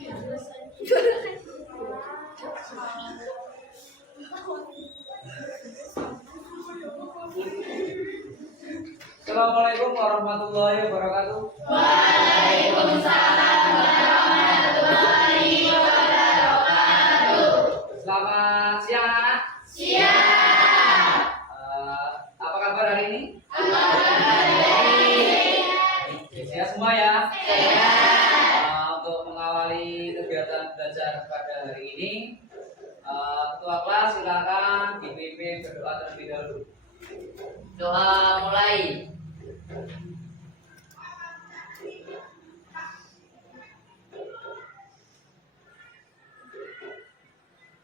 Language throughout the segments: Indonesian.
Assalamualaikum warahmatullahi wabarakatuh. Waalaikumsalam warahmatullahi wabarakatuh. Selamat siang anak-anak. Siang. Apa kabar hari ini? Sehat semua ya. Untuk mengawali kegiatan belajar pada hari ini, ketua kelas silakan dipimpin berdoa terlebih dahulu. Doa mulai.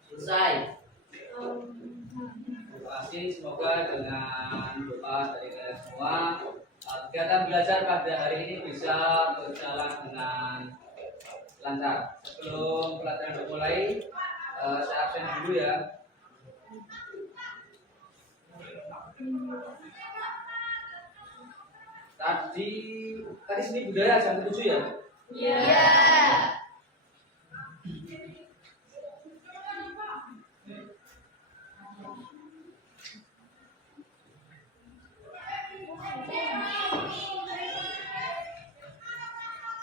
Selesai. Terima kasih, semoga dengan doa dari kalian semua kegiatan belajar pada hari ini bisa berjalan dengan lancar. Sebelum pelajaran dimulai, saya absen dulu ya. Tadi seni budaya jam 7 ya? Iya.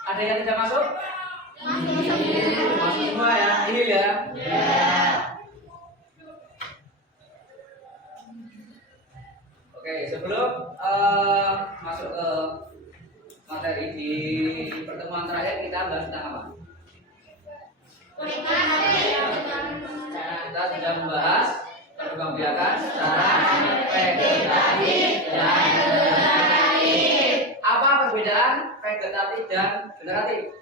Ada yang tidak masuk? Masuk semua ya? Ini ya? Oke, sebelum masuk ke materi di pertemuan terakhir, kita bahas tentang apa? Kita sudah membahas perkembangan secara vegetatif dan generatif. Apa perbedaan vegetatif dan generatif?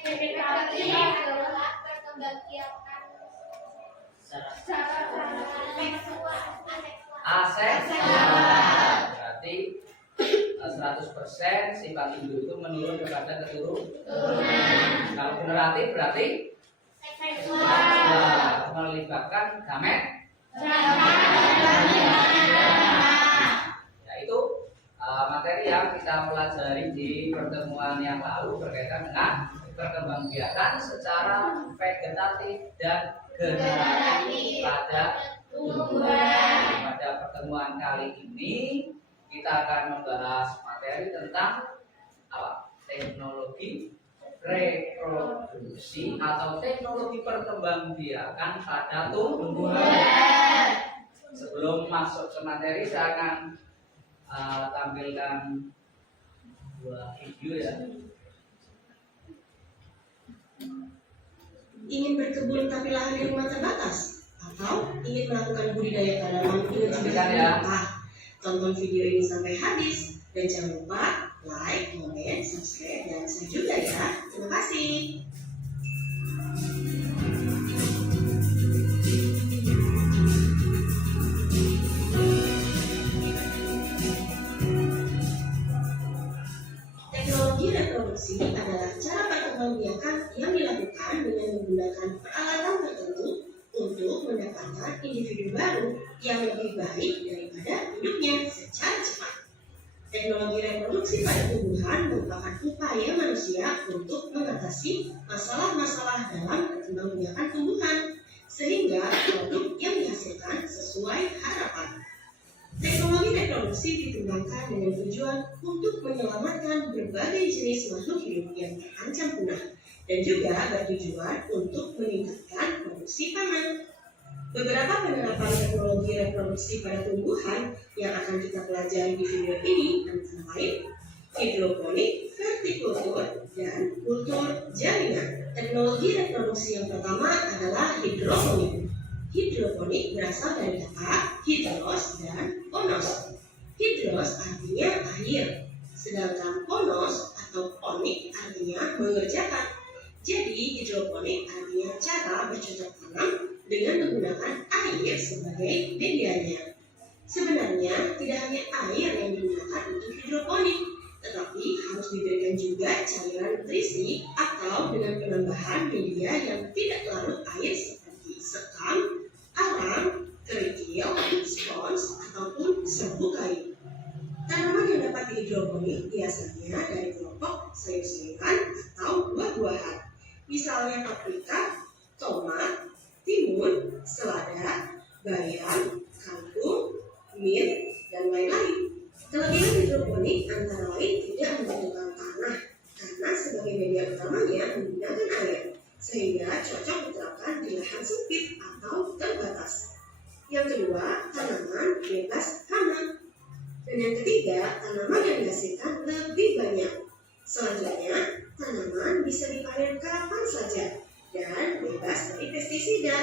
Vegetatif adalah perkembangbiakan secara Aseksual. Berarti 100% sifat hidup itu menurun kepada keturunan. Kalau generatif berarti seksual, melibatkan gamet. Yaitu materi yang kita pelajari di pertemuan yang lalu berkaitan dengan perkembangbiakan secara vegetatif dan generatif pada tumbuhan. Pada pertemuan kali ini kita akan membahas materi tentang apa? Teknologi reproduksi atau teknologi perkembangbiakan pada tumbuhan. Sebelum masuk ke materi, saya akan tampilkan dua video ya. Ingin berkebun tapi lahan di rumah terbatas? Atau ingin melakukan budidaya tanaman dengan jumlah berapa? Tonton video ini sampai habis dan jangan lupa like, comment, subscribe, dan share juga ya. Terima kasih. Teknologi reproduksi adalah cara perkembangbiakan yang dilakukan dengan menggunakan peralatan tertentu untuk mendapatkan individu baru yang lebih baik daripada hidupnya secara cepat. Teknologi reproduksi pada tumbuhan merupakan upaya manusia untuk mengatasi masalah-masalah dalam perkembangbiakan tumbuhan sehingga produk yang dihasilkan sesuai harapan. Teknologi reproduksi dikembangkan dengan tujuan untuk menyelamatkan berbagai jenis makhluk hidup yang terancam punah dan juga bertujuan untuk meningkatkan produksi pangan. Beberapa penerapan teknologi reproduksi pada tumbuhan yang akan kita pelajari di video ini antara lain hidroponik, vertikultur, dan kultur jaringan. Teknologi reproduksi yang pertama adalah hidroponik. Hidroponik berasal dari kata hidros dan ponos. Hidros artinya air, sedangkan ponos atau ponik artinya mengerjakan. Jadi hidroponik artinya cara bercocok tanam dengan menggunakan air sebagai medianya. Sebenarnya tidak hanya air yang digunakan untuk hidroponik, tetapi harus diberikan juga cairan nutrisi atau dengan penambahan media yang tidak larut air seperti sekam, arang, kerikil, spons, ataupun serbuk kayu. Tanaman yang dapat dihidroponik biasanya dari kelompok sayur-sayuran atau buah-buahan. misalnya paprika, tomat, timun, selada, bayam, kangkung, mint, dan lain-lain. Kelebihan hidroponik antara lain tidak membutuhkan tanah karena sebagai media utamanya menggunakan air, sehingga cocok diterapkan di lahan sempit atau terbatas. Yang kedua, tanaman bebas hama. Dan yang ketiga, tanaman yang dihasilkan lebih banyak. Selanjutnya, tanaman bisa dipanen kapan saja dan bebas dari pestisida,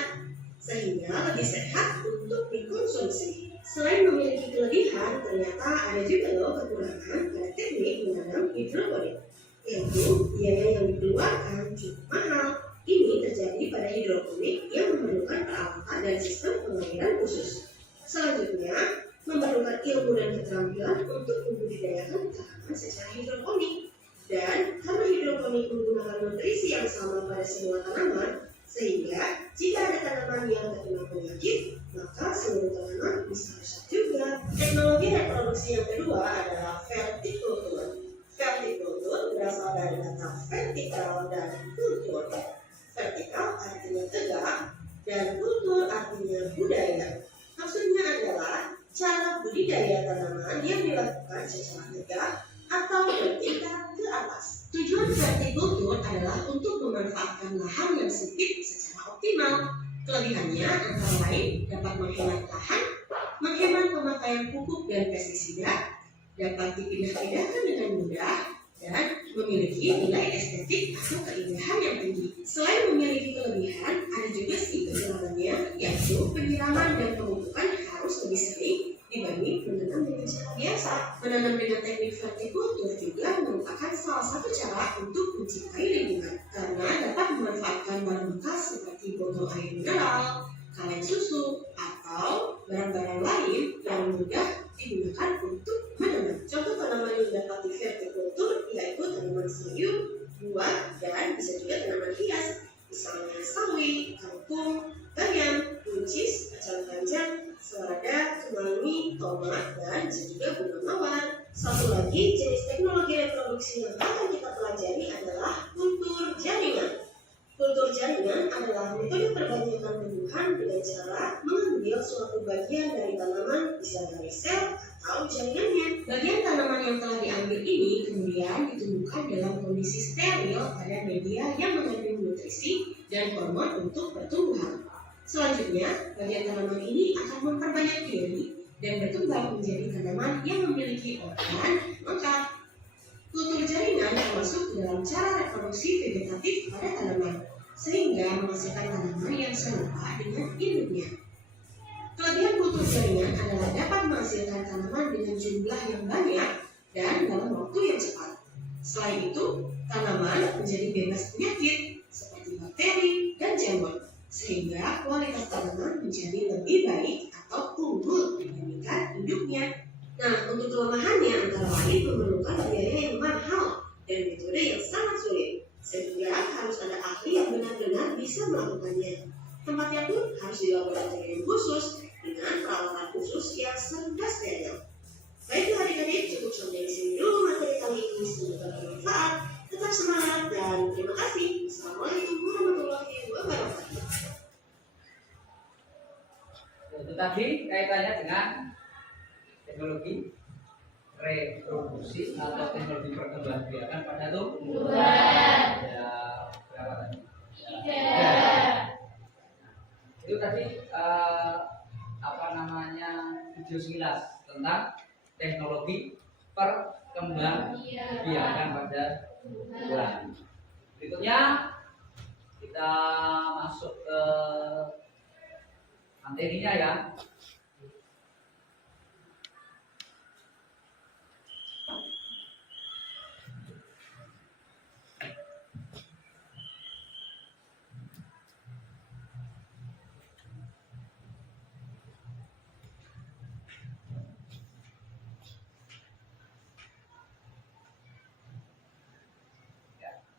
sehingga lebih sehat untuk dikonsumsi. Selain memiliki kelebihan, ternyata ada juga loh kekurangan pada teknik menanam hidroponik, yaitu biaya yang dikeluarkan cukup mahal. Ini terjadi pada hidroponik yang memerlukan peralatan dan sistem pengairan khusus. Selanjutnya, memerlukan ilmu dan keterampilan untuk membudidayakan tanaman secara hidroponik. Dan karena hidroponik menggunakan nutrisi yang sama pada semua tanaman, sehingga jika ada tanaman yang terkena penyakit, maka seluruh tanaman bisa rusak juga. Teknologi reproduksi yang kedua adalah vertikultur. Vertikultur berasal dari kata vertikal dan kultur. Vertikal artinya tegak dan kultur artinya budaya. Maksudnya adalah cara budidaya tanaman yang dilakukan secara tegak atau bertingkat ke atas. Tujuan vertikultur adalah untuk memanfaatkan lahan yang sempit secara optimal. Kelebihannya antara lain dapat menghemat lahan, menghemat pemakaian pupuk dan pestisida, dapat dipindah-pindahkan dengan mudah, dan memiliki nilai estetik atau keindahan yang tinggi. Selain memiliki kelebihan, ada juga sih kekurangannya, yaitu penyiraman dan pemupukan harus lebih sering dibanding menanam dengan cara biasa. Menanam dengan teknik vertikultur juga merupakan salah satu cara untuk mencintai lingkungan, karena dapat memanfaatkan barang bekas seperti botol air mineral, kaleng susu, atau barang-barang lain yang mudah digunakan untuk menanam. Contoh tanaman yang dapat di vertikultur yaitu tanaman sayur, buah, dan bisa juga tanaman hias, misalnya sawi, kangkung, bayam, buncis, kacang panjang, selada, kemangi, tomat, dan bisa juga bunga mawar. Satu lagi jenis teknologi reproduksi yang akan kita pelajari adalah kultur jaringan. Kultur jaringan adalah metode perbanyakan tumbuhan dengan cara mengambil suatu bagian dari tanaman, bisa dari sel atau jaringannya. Bagian tanaman yang telah diambil ini kemudian ditumbuhkan dalam kondisi steril pada media yang mengandung nutrisi dan hormon untuk pertumbuhan. Selanjutnya, bagian tanaman ini akan memperbanyak diri dan berkembang menjadi tanaman yang memiliki organ lengkap. Kultur jaringan termasuk dalam cara reproduksi vegetatif pada tanaman, sehingga menghasilkan tanaman yang serupa dengan induknya. Kelebihan kultur jaringan adalah dapat menghasilkan tanaman dengan jumlah yang banyak dan dalam waktu yang cepat. Selain itu, tanaman menjadi bebas penyakit seperti bakteri dan jamur, sehingga kualitas tanaman menjadi lebih baik atau unggul dibandingkan induknya. Nah, untuk kelemahannya antara lain memerlukan biaya yang mahal dan metode yang sangat sulit, sehingga harus ada ahli yang benar-benar bisa melakukannya. Tempatnya pun harus di laboratorium khusus dengan peralatan khusus yang serba steril. Baiklah adik-adik, cukup sampai di sini dulu materi kali ini. Semoga bermanfaat. Tetap semangat dan terima kasih. Assalamualaikum warahmatullahi wabarakatuh. Itu tadi kaitannya dengan teknologi reproduksi atau teknologi perkembangbiakan pada tumbuhan. Ya, berapa tadi? 3. Itu tadi video sekilas tentang teknologi perkembangbiakan pada tumbuhan. Berikutnya kita masuk ke materinya ya.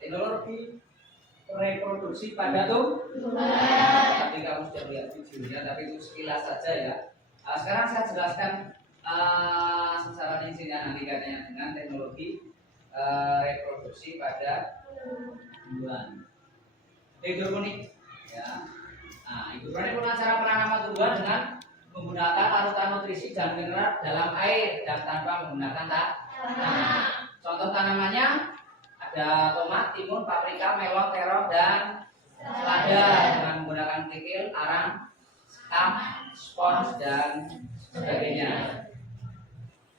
Teknologi reproduksi pada tumbuhan. Tapi kamu sudah lihat videonya, tapi itu sekilas saja ya. Sekarang saya jelaskan secara rincinya nanti katanya dengan teknologi reproduksi pada tumbuhan. hidroponik. Ya. Nah, hidroponik merupakan cara penanaman tumbuhan dengan menggunakan larutan nutrisi dan mineral dalam air dan tanpa menggunakan tanah. Contoh tanamannya ada tomat, timun, paprika, melon, terong, dan selada dengan menggunakan kerikil, arang, sekam, spons, dan sebagainya.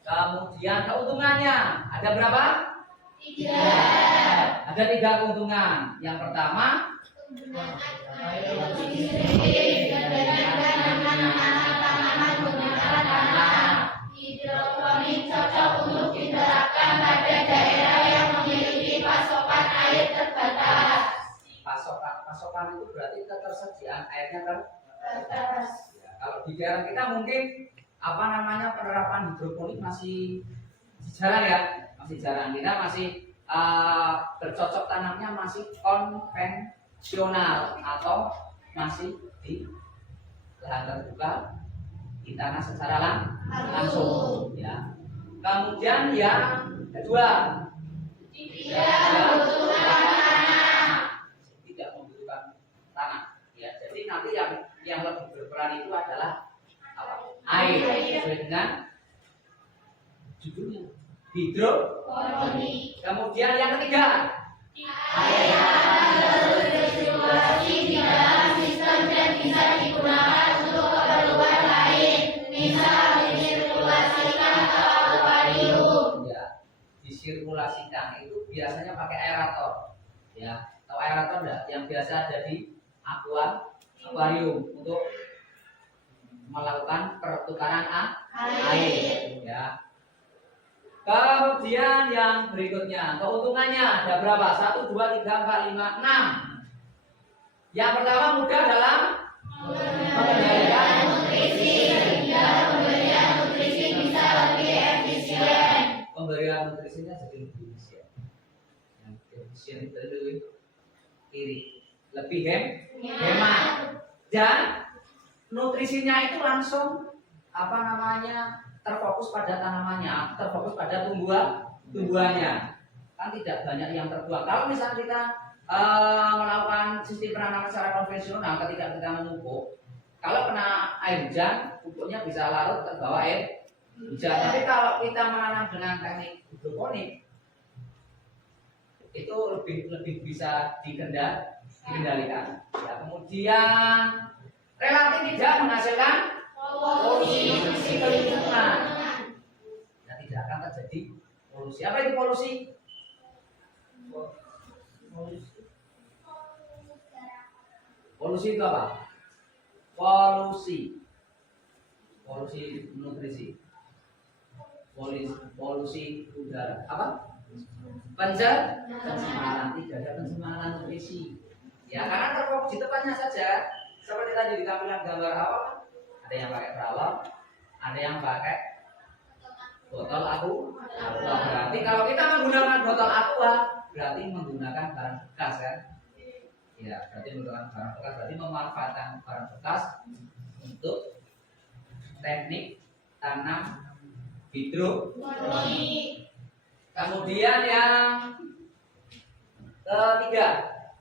Kemudian keuntungannya ada berapa? 3. Ada 3 keuntungan. Yang pertama, Hidroponik cocok untuk diterapkan pada daerah yang memiliki pasokan air terbatas. pasokan itu berarti ketersediaan airnya terbatas. Ya, kalau di daerah kita mungkin penerapan hidroponik masih jarang ya, masih jarang. Kita masih bercocok tanamnya masih konvensional atau masih di lahan terbuka di tanah secara langsung. Ya. Kemudian yang kedua, Tidak membutuhkan tanah. tidak membutuhkan tanah. Ya, jadi nanti yang lebih berperan itu adalah air sesuai dengan judulnya hidroponik. Kemudian yang ketiga, Air harus tersirkulasi di dalam sistem dan bisa digunakan untuk keperluan lain, misal disirkulasikan ke akuarium. ya, disirkulasikan itu biasanya pakai aerator. Ya, tahu aerator enggak? Yang biasa ada di akuarium untuk melakukan pertukaran air. Ya. Kemudian yang berikutnya, keuntungannya ada berapa? 1, 2, 3, 4, 5, 6. Yang pertama mudah dalam pengendalian nutrisi. Pemberian nutrisi bisa lebih efisien. Pemberian nutrisinya jadi lebih efisien. Yang efisien itu lebih kiri, lebih hemat. Dan nutrisinya itu langsung terfokus pada tanamannya, terfokus pada tumbuhannya. Kan tidak banyak yang terbuang. Kalau misalnya kita melakukan sistem penanaman secara konvensional, ketika kita memupuk, kalau kena air hujan, pupuknya bisa larut terbawa air hujan. Tapi kalau kita menanam dengan teknik hidroponik, itu lebih bisa dikendalikan. Ya, kemudian relatif tidak menghasilkan polusi lingkungan. Ya, tidak akan terjadi polusi. Apa itu polusi? Polusi itu apa? Polusi nutrisi. Polusi udara. Apa? Pencemaran. Tidak ada pencemaran nutrisi. Ya, karena terfokus di tempatnya saja. Seperti tadi di tampilan gambar awal, ada yang pakai galon, ada yang pakai botol aqua. Berarti kalau kita menggunakan botol aqua, berarti menggunakan barang bekas kan? Ya, berarti menggunakan barang bekas, berarti memanfaatkan barang bekas untuk teknik tanam hidroponik. Kemudian yang ketiga,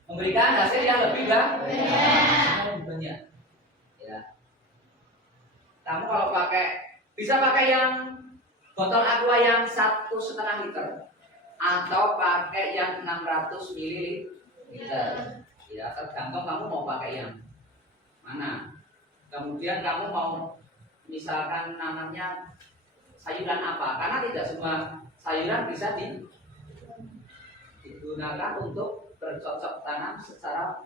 memberikan hasil yang lebih banyak. Ya. Kamu kalau bisa pakai yang botol aqua yang 1,5 liter atau pakai yang 600 ml. Ya, tergantung kamu mau pakai yang mana. Kemudian kamu mau misalkan nanamnya sayuran apa? Karena tidak semua sayuran bisa digunakan untuk bercocok tanam secara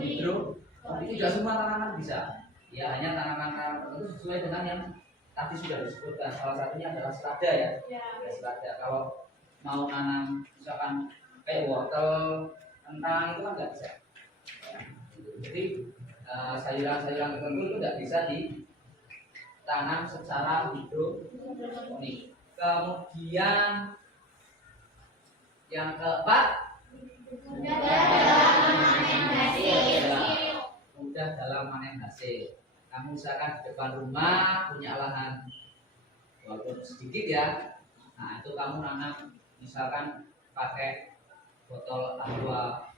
hidro. Tidak semua tanaman bisa. Ya, hanya tanaman-tanaman tertentu sesuai dengan yang tadi sudah disebutkan. Salah satunya adalah selada ya. Selada. Kalau mau nanam misalkan kayak wortel, kentang itu kan nggak bisa. Ya. Jadi sayuran-sayuran tertentu itu nggak bisa ditanam secara hidroponik. Kemudian yang keempat, mudah dalam panen hasil. Kamu misalkan di depan rumah punya lahan walaupun sedikit ya, nah itu kamu nanam misalkan pakai botol aqua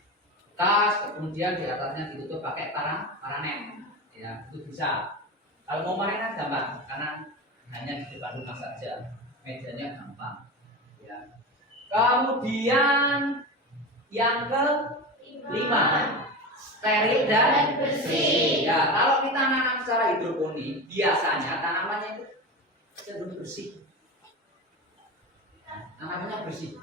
tas, kemudian di atasnya ditutup pakai paranet, ya itu bisa. Kalau mau main kan gampang, karena hanya di depan rumah saja, mejanya gampang. Ya. Kemudian yang kelima, steril dan bersih. Ya, kalau kita nanam secara hidroponik, biasanya tanamannya itu cenderung bersih. Tanamannya bersih.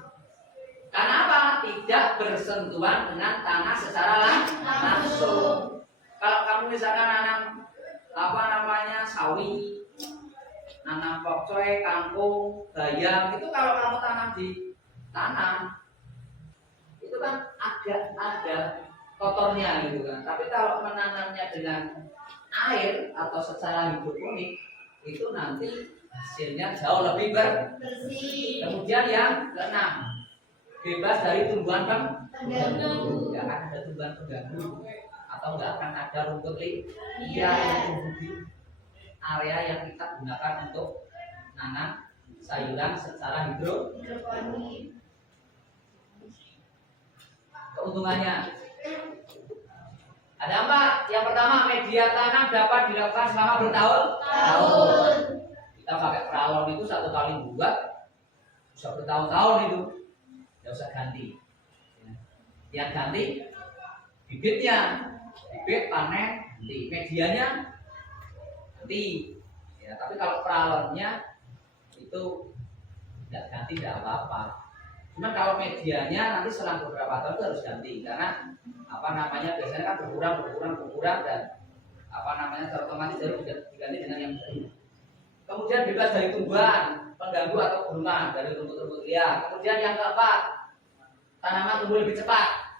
Karena apa? Tidak bersentuhan dengan tanah secara langsung. Kalau kamu misalkan nanam sawi, nanam pokcoy, kangkung, bayam, itu kalau kamu tanam di tanah, itu kan ada kotornya gitu kan. Tapi kalau menanamnya dengan air atau secara hidroponik, itu nanti hasilnya jauh lebih bersih. Kemudian yang keenam, bebas dari tumbuhan pengganggu. Tidak akan ada tumbuhan pengganggu atau nggak akan ada rumput liar yang tumbuh di area yang kita gunakan untuk nanam sayuran secara hidroponik. Keuntungannya ada apa? Yang pertama, media tanam dapat dilakukan selama bertahun-tahun. Kita pakai pralon itu 1 kali buat bisa bertahun-tahun itu, nggak usah ganti. Yang ganti bibitnya, bibit panen ganti, medianya ganti. Ya, tapi kalau pralonnya itu tidak ganti, tidak apa-apa. Cuman kalau medianya nanti selang beberapa tahun itu harus ganti, karena biasanya kan berkurang dan otomatis harus diganti dengan yang baru. Kemudian bebas dari tumbuhan pengganggu atau gulma, dari rumput-rumput liar. Kemudian yang keempat, tanaman tumbuh lebih cepat.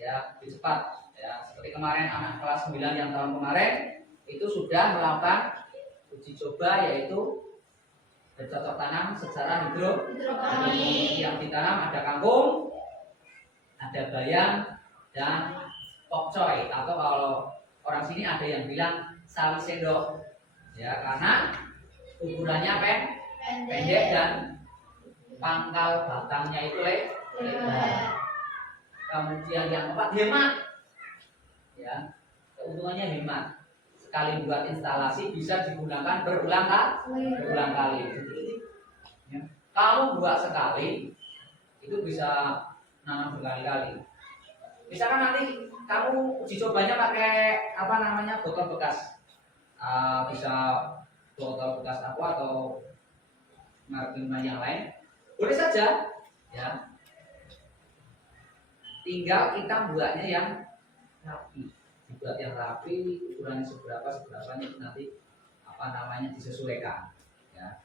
Ya, lebih cepat. Ya, seperti kemarin anak kelas 9 yang tahun kemarin itu sudah melakukan uji coba, yaitu bercocok tanam secara hidroponik. Yang ditanam ada kangkung, ada bayam, dan pokcoy, atau kalau orang sini ada yang bilang sawi sendok. Ya, karena ukurannya pendek dan pangkal batangnya itu lebar. Kemudian yang keempat, hemat. Ya, keuntungannya hemat. Sekali buat instalasi bisa digunakan berulang kali. Jadi, ya, kamu buat sekali itu bisa nanam berkali-kali. Misalkan nanti kamu uji cobanya pakai botol bekas, bisa botol bekas aku atau merek yang lain, boleh saja. Ya, tinggal kita buatnya yang rapi. Dibuat yang rapi, ukurannya seberapanya nanti disesuaikan. Ya.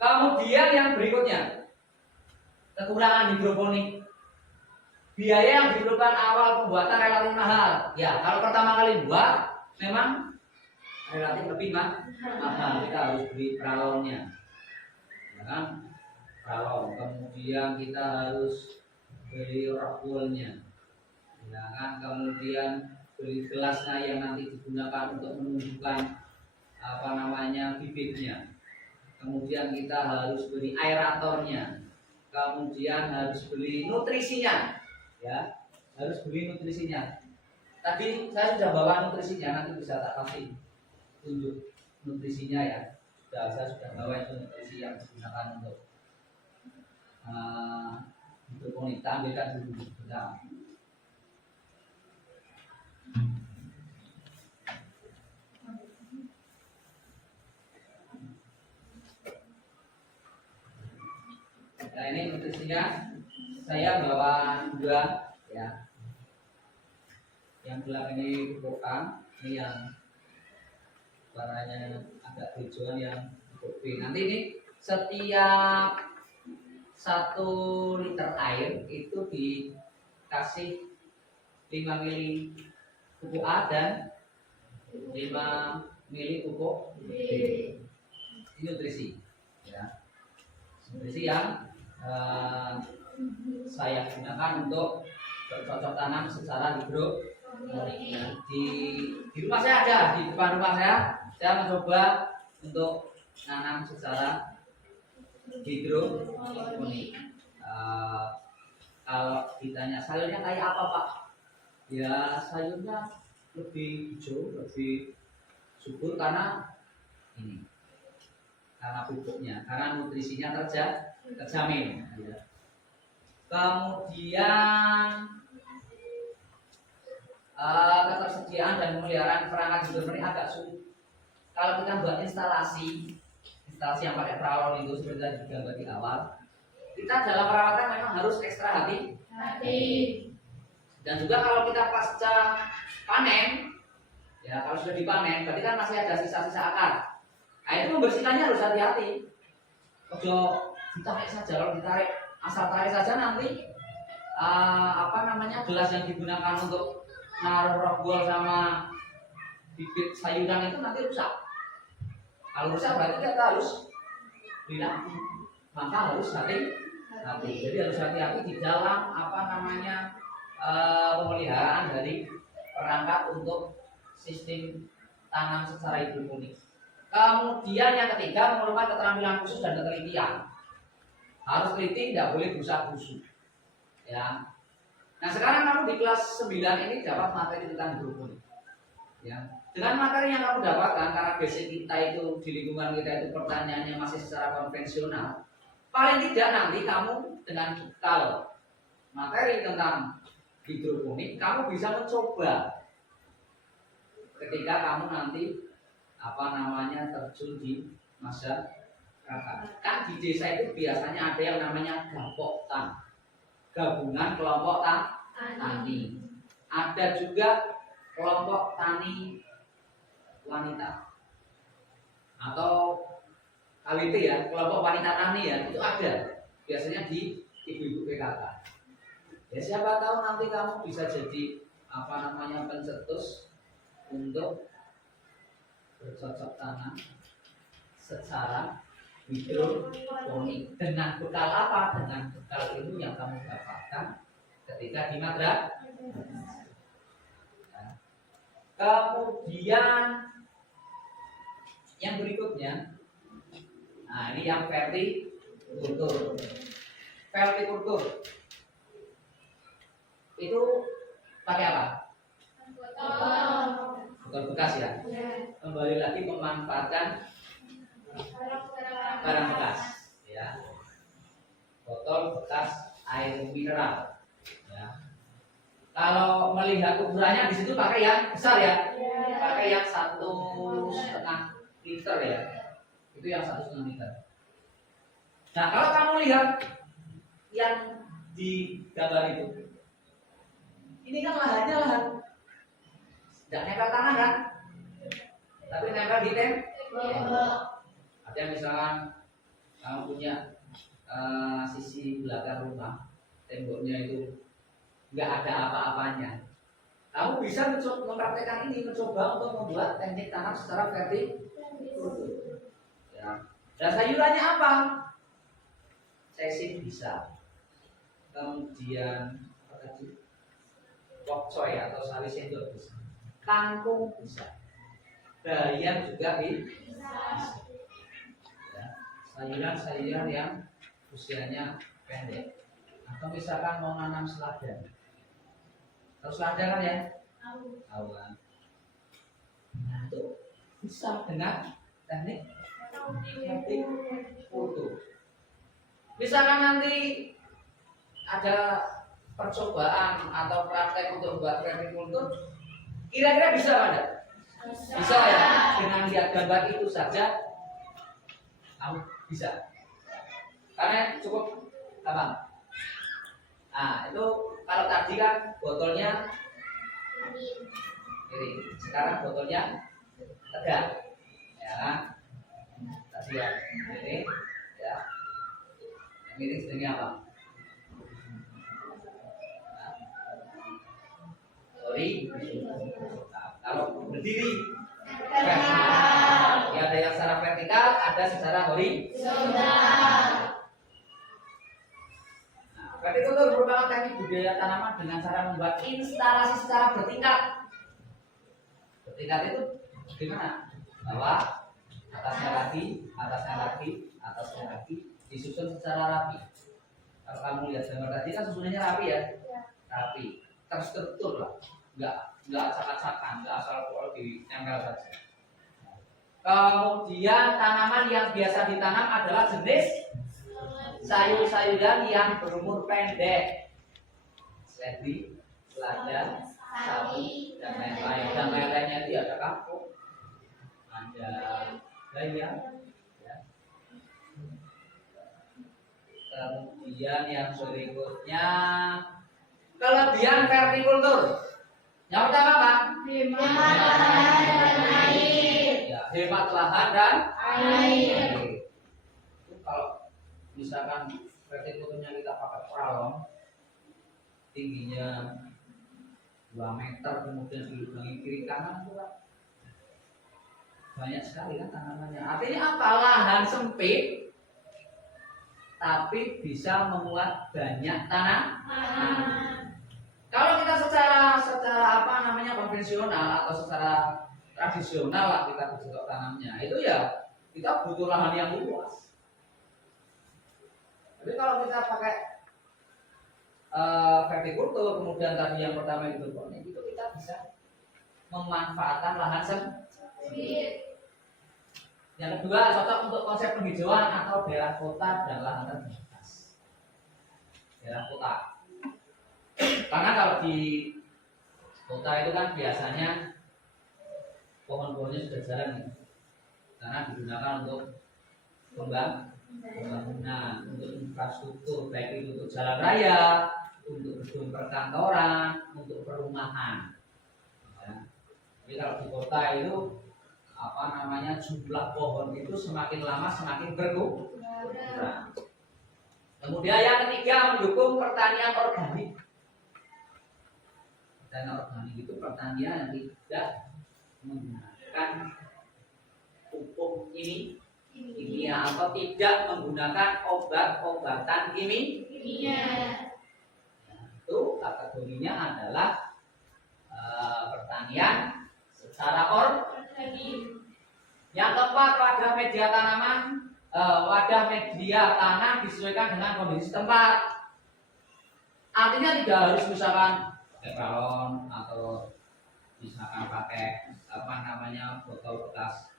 Kemudian yang berikutnya, kekurangan hidroponik. Biaya yang diperlukan awal pembuatan relatif mahal. Ya, kalau pertama kali buat memang relatif lebih mahal. Kita harus beli pralonnya, ya kan? Pralon. Kemudian kita harus beli rockwoolnya, ya kan? Kemudian beli gelasnya yang nanti digunakan untuk menumbuhkan bibitnya. Kemudian kita harus beli aeratornya. Kemudian harus beli nutrisinya. Ya, harus beli nutrisinya. Tadi saya sudah bawa nutrisinya, nanti bisa tak kasih tunjuk nutrisinya ya. Saya sudah bawa itu nutrisi yang digunakan untuk hidroponik. Kita ambilkan dulu. Nah, ini nutrisinya. Saya bawa 2 ya. Yang gelap ini pupuk A, ini yang warnanya agak hijauan yang pupuk B. Nanti ini setiap 1 liter air itu dikasih 5 mili pupuk A dan 5 mili pupuk B. Ini nutrisi ya. Nutrisi yang saya gunakan untuk bercocok tanam secara hidroponik. Di rumah saya ada, di depan rumah saya mencoba untuk nanam secara hidroponik. Kalau ditanya sayurnya kayak apa Pak? ya sayurnya lebih hijau, lebih subur karena ini, karena pupuknya, karena nutrisinya terjamin. Ya. Kemudian ketersediaan dan pemeliharaan perangkat hidup ini agak sulit. Kalau kita buat instalasi yang pakai pralon itu seperti tadi digambar di awal, kita dalam perawatan memang harus ekstra hati. Dan juga kalau kita pasca panen, ya kalau sudah dipanen, berarti kan masih ada sisa-sisa akar. Nah itu membersihkannya harus hati-hati. Ojo ditarik saja, kalau ditarik asal tarik saja nanti gelas yang digunakan untuk naruh rogbol sama bibit sayuran itu nanti rusak. Kalau rusak berarti kita harus dilatih, maka harus hati-hati. Jadi harus hati-hati di dalam pemeliharaan dari perangkat untuk sistem tanam secara hidroponik. Kemudian yang ketiga, memerlukan keterampilan khusus dan ketelitian. Harus teliti, tidak boleh busa-busu. Ya. Nah sekarang kamu di kelas 9 ini dapat materi tentang hidroponik. Ya. Dengan materi yang kamu dapatkan, karena basic kita itu di lingkungan kita itu pertanyaannya masih secara konvensional, paling tidak nanti kamu dengan bekal materi tentang hidroponik, kamu bisa mencoba ketika kamu nanti terjun di masyarakat. Kan di desa itu biasanya ada yang namanya gapoktan, gabungan kelompok tani. Ada juga kelompok tani wanita atau KWT ya, kelompok wanita tani ya, itu ada biasanya di ibu-ibu PKK. Ya siapa tahu nanti kamu bisa jadi pencetus untuk bercocok tanam secara hidroponik. Dengan bekal apa? Dengan bekal ilmu yang kamu dapatkan ketika di madrasah. Ya. Kemudian yang berikutnya, nah ini yang vertikultur. Vertikultur itu pakai apa? Botol bekas ya. Kembali lagi memanfaatkan barang bekas, ya. Botol bekas air mineral. Ya. Kalau melihat ukurannya di situ pakai yang besar ya, pakai yang 1,5 liter ya. Itu yang 1,5 liter. Nah kalau kamu lihat yang di gambar itu, ini kan lahannya lahan tidak nempel tanah kan, tapi nempel di tembok. Ada misalkan kamu punya sisi belakang rumah, temboknya itu nggak ada apa-apanya. Kamu bisa mempraktekkan ini, mencoba untuk membuat teknik tanam secara vertikultur. Ya. Dan sayurannya apa? Sesin bisa. Kemudian pokcoy atau sawi sendok bisa. Kangkung bisa. Bayam juga bisa. Ya. Sayuran-sayuran yang usianya pendek. Atau misalkan mau nanam selada. Tahu selada kan ya? Tahu kan? Nah itu bisa dengan teknik vertikultur. Misalkan nanti ada percobaan atau praktek untuk buat vertikultur, kira-kira bisa ada? Bisa ya? Dengan lihat gambar itu saja kamu bisa. Karena cukup gampang. Nah itu kalau tadi kan botolnya miring, sekarang botolnya tegak, ya kan? Tadi ya miring, ya. Miring sedangnya apa? Nah, kalau berdiri vertikal, ya ada yang secara vertikal, ada secara horizontal. Nah, vertikultur merupakan teknik budidaya tanaman dengan cara membuat instalasi secara bertingkat. Bertingkat itu gimana? Bawah, atasnya lagi, atasnya lagi, atasnya lagi, disusun secara rapi. Kalau kamu lihat gambar tadi kan susunannya rapi ya, rapi. terstruktur lah, nggak acak-acakan, nggak asal pokok ditempel saja. Kemudian tanaman yang biasa ditanam adalah jenis sayur-sayuran yang berumur pendek, seledri, selada, sawi, dan lain-lain. Dan lain-lainnya itu ada kangkung, ada bayam. Ya. Kemudian yang berikutnya kelebihan vertikultur. Yang pertama apa? Hemat lahan dan air. Ya, hemat lahan dan Air. Itu kalau misalkan vertikulturnya kita pakai pralon, tingginya 2 meter, kemudian dilubangi kiri kanan itu kan banyak sekali kan tanamannya. Artinya apa? Lahan sempit tapi bisa memuat banyak tanaman. Kalau kita secara apa namanya konvensional atau secara tradisional lah kita bercocok tanamnya, itu ya kita butuh lahan yang luas. Tapi kalau kita pakai vertikultur, kemudian tadi yang pertama hidroponik, itu kita bisa memanfaatkan lahan sempit. Yang kedua cocok untuk konsep penghijauan atau daerah kota dan lahan terbatas. Daerah kota. Karena kalau di kota itu kan biasanya pohon-pohonnya sudah jarang nih. Karena digunakan untuk pembangunan, untuk infrastruktur, baik itu untuk jalan raya, untuk gedung perkantoran, untuk perumahan. Ya. Jadi kalau di kota itu apa namanya jumlah pohon itu semakin lama semakin berkurang. Kemudian yang ketiga mendukung pertanian organik. Pertanian organik itu pertanian yang tidak menggunakan pupuk kimia atau tidak menggunakan obat-obatan kimia. Itu kategorinya adalah pertanian secara organik. Yang keempat, wadah media tanaman, wadah media tanam disesuaikan dengan kondisi tempat. Artinya tidak harus misalkan pakai galon atau misalkan pakai apa namanya botol bekas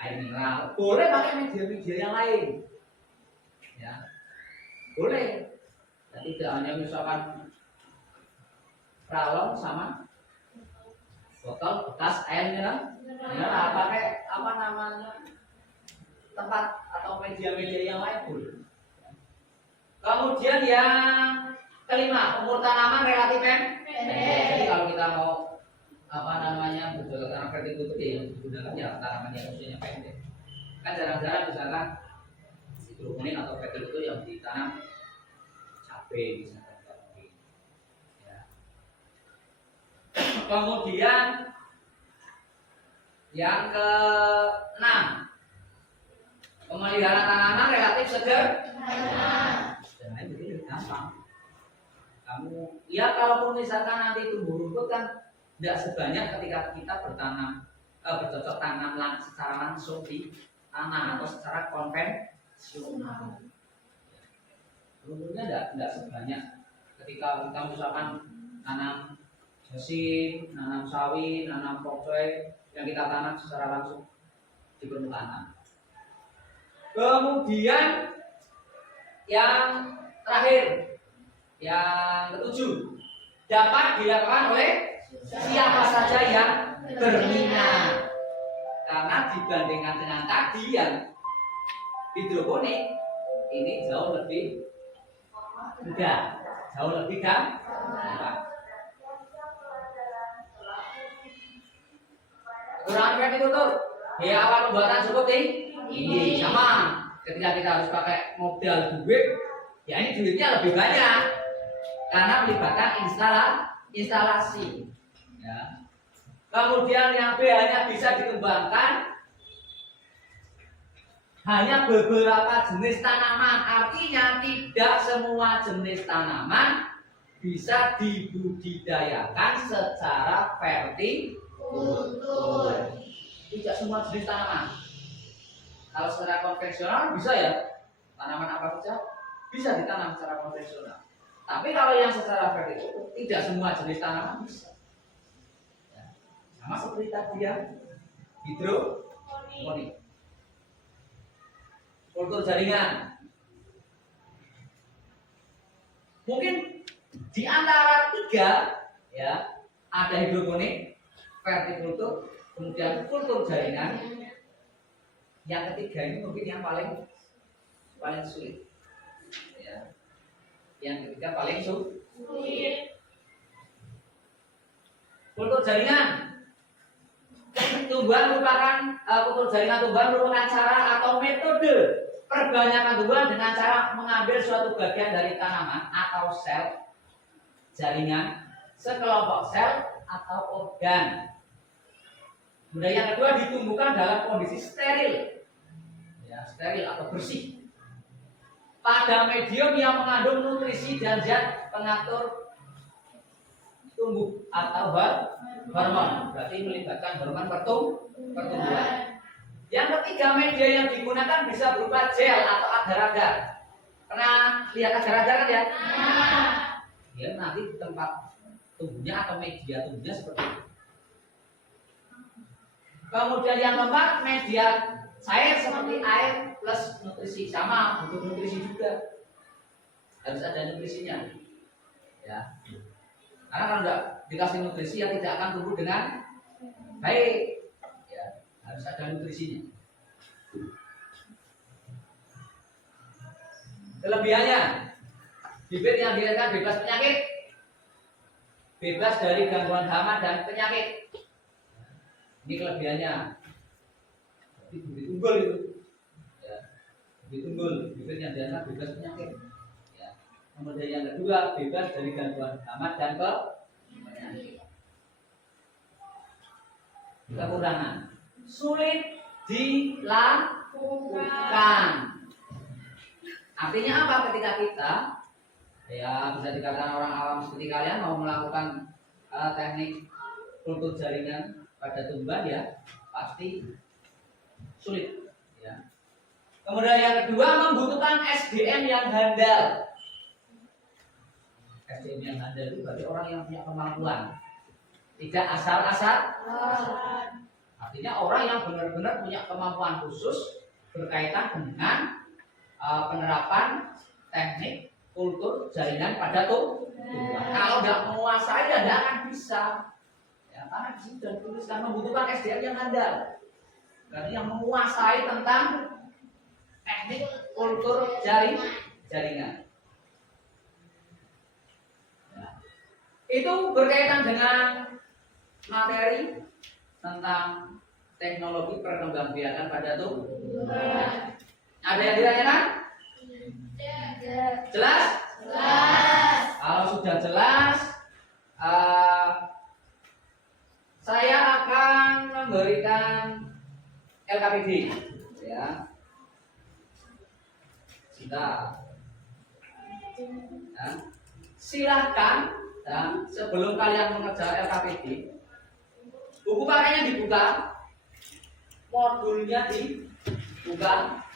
air mineral. Boleh pakai media-media yang lain, ya boleh. Ya, tidak hanya misalkan galon sama botol bekas air mineral. Ya, pakai apa namanya tempat atau media-media yang lain boleh. Kemudian yang kelima, umur tanaman relatif pendek. Jadi kalau kita mau apa namanya berjualan tanam vertikultur ya digunakan ya tanaman yang usianya pendek. Kan jarang-jarang misalkan hidroponik atau vertikultur yang ditanam cabai misalkan. Ya. Kemudian yang ke-6, pemelihara tanaman relatif sederhana. Sederhana itu gampang. Kamu ya kalaupun misalkan nanti tumbuh rumput kan tidak sebanyak ketika kita bercocok tanam secara langsung di tanah atau secara konvensional. Rumputnya tidak sebanyak ketika kita misalkan tanam jasim, nanam sawi, nanam pokcoy yang kita tanam secara langsung di permukaan tanah. Kemudian yang terakhir, yang ke-7, dapat dilakukan oleh siapa saja yang berminat. Karena dibandingkan dengan tadi yang hidroponik, ini jauh lebih mudah, jauh lebih gampang. Kekurangan vertikultur, biaya awal pembuatan cukup tinggi. Sama ketika kita harus pakai modal duit, ya ini duitnya lebih banyak karena melibatkan instalasi. Ya. Kemudian yang B hanya bisa dikembangkan hanya beberapa jenis tanaman. Artinya tidak semua jenis tanaman bisa dibudidayakan secara vertikultur. Tidak semua jenis tanaman. Kalau secara konvensional bisa ya, tanaman apa saja bisa ditanam secara konvensional. Tapi kalau yang secara vertikal tidak semua jenis tanaman bisa. Ya. Sama seperti tadi yang hidroponik. Kultur jaringan. Mungkin di antara tiga ya ada hidroponik, vertikultur, kemudian kultur jaringan. Yang ketiga ini mungkin yang paling sulit. Ya. Yang ketiga paling sulit. Kultur jaringan. Kultur jaringan tumbuhan merupakan cara atau metode perbanyakan tumbuhan dengan cara mengambil suatu bagian dari tanaman atau sel jaringan, sekelompok sel atau organ. Kemudian yang kedua ditumbuhkan dalam kondisi steril, ya, steril atau bersih, pada medium yang mengandung nutrisi dan zat pengatur tumbuh atau hormon, berarti melibatkan hormon pertumbuhan. Yang ketiga, media yang digunakan bisa berupa gel atau agar-agar. Pernah lihat agar-agar kan ya? Ya, nanti tempat tumbuhnya atau media tumbuhnya seperti itu. Kemudian yang keempat, media cair seperti air plus nutrisi, sama butuh nutrisi juga, harus ada nutrisinya, ya. Karena kalau tidak dikasih nutrisi ya tidak akan tumbuh dengan baik, ya, harus ada nutrisinya. Kelebihannya, bibit yang dilahirkan bebas penyakit, bebas dari gangguan hama dan penyakit. Ini kelebihannya. Bibit unggul itu, ya. Bibit unggul, bibit yang dilahirkan bebas penyakit. Ya. Kemudian yang kedua, bebas dari gangguan hama dan penyakit. Kekurangan, sulit dilakukan. Artinya apa? Ketika kita, ya bisa dikatakan orang awam seperti kalian mau melakukan teknik kultur jaringan pada tumbuhan, ya pasti sulit, ya. Kemudian yang kedua, membutuhkan SDM yang handal. SDM yang handal itu berarti orang yang punya kemampuan, tidak asal-asal. Artinya orang yang benar-benar punya kemampuan khusus berkaitan dengan penerapan teknik kultur jaringan pada tumbuhan. Kalau nggak menguasai ya nggak akan bisa. Ya, karena di sini sudah dituliskan membutuhkan SDM yang handal. Berarti yang menguasai tentang teknik kultur jaringan. Ya. Itu berkaitan dengan materi tentang teknologi perkembangbiakan pada tumbuhan. Ada yang ditanyakan? Jelas? Jelas. Kalau sudah jelas, saya akan memberikan LKPD, ya. Ya. Silahkan, ya, sebelum kalian mengerjakan LKPD, buku pakainya dibuka, modulnya dibuka,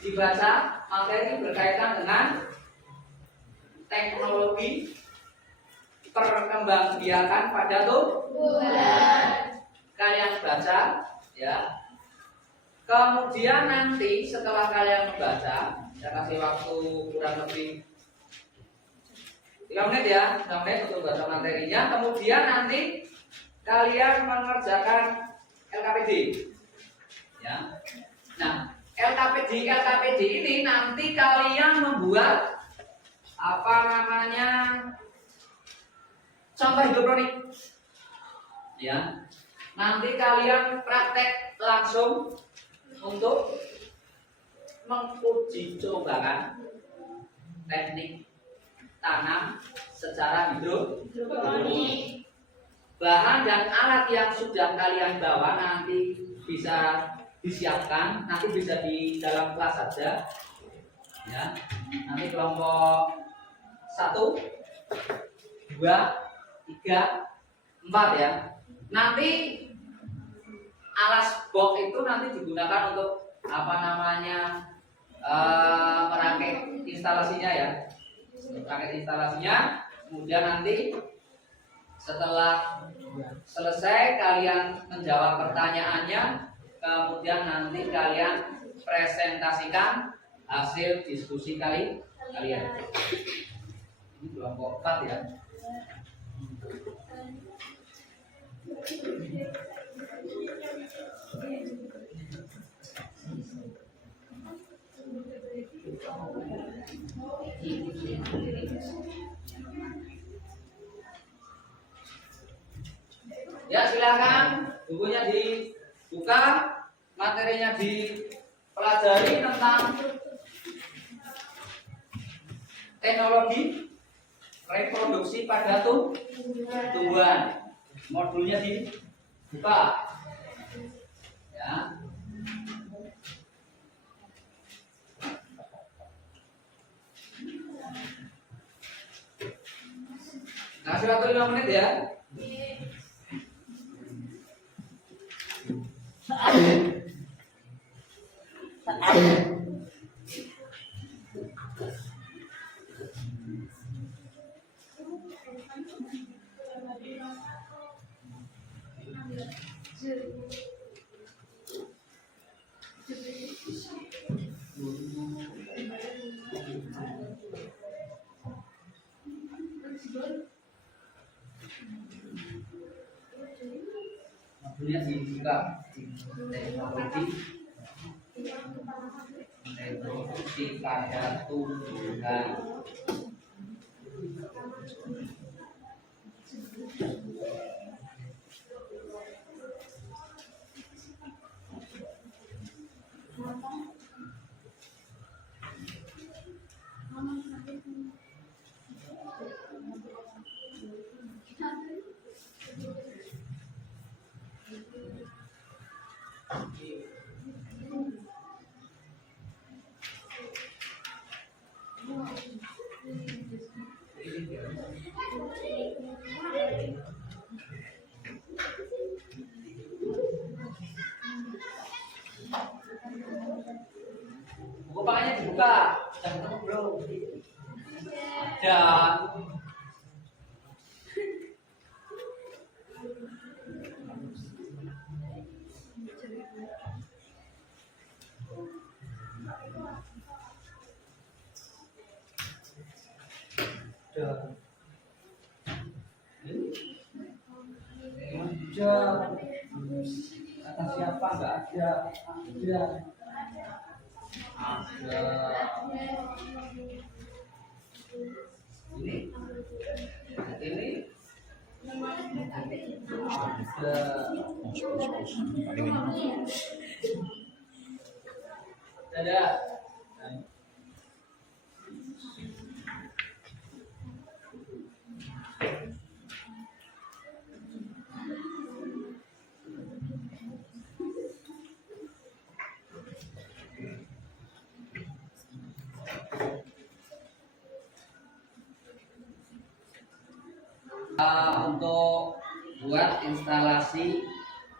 dibaca materi berkaitan dengan teknologi perkembangbiakan pada tumbuhan. Kalian baca, ya. Kemudian nanti setelah kalian membaca, saya kasih waktu kurang lebih 3 menit, ya, 3 menit untuk baca materinya. Kemudian nanti kalian mengerjakan LKPD, ya. Nah, LKPD ini nanti kalian membuat contoh hidroponik, ya. Nanti kalian praktek langsung untuk menguji cobakan teknik tanam secara hidroponik. Bahan dan alat yang sudah kalian bawa nanti bisa disiapkan, nanti bisa di dalam kelas saja, ya. Nanti kelompok 1, 2, 3, 4, ya. Nanti alas box itu nanti digunakan untuk merakit instalasinya, ya. paket instalasinya. Kemudian nanti setelah selesai kalian menjawab pertanyaannya, kemudian nanti kalian presentasikan hasil diskusi kalian. Ini kelompok 4 ya. Ya, silakan bukunya dibuka, materinya dipelajari tentang teknologi reproduksi pada tumbuhan. Modulnya dibuka. Ya. Kasih waktu 5 menit ya. Modulnya dibuka. Reproduksi pada tumbuhan. Buku pakainya dibuka. Sudah ketemu belum? Ada. Kata siapa nggak ada? Ada. Ini ada. Untuk buat instalasi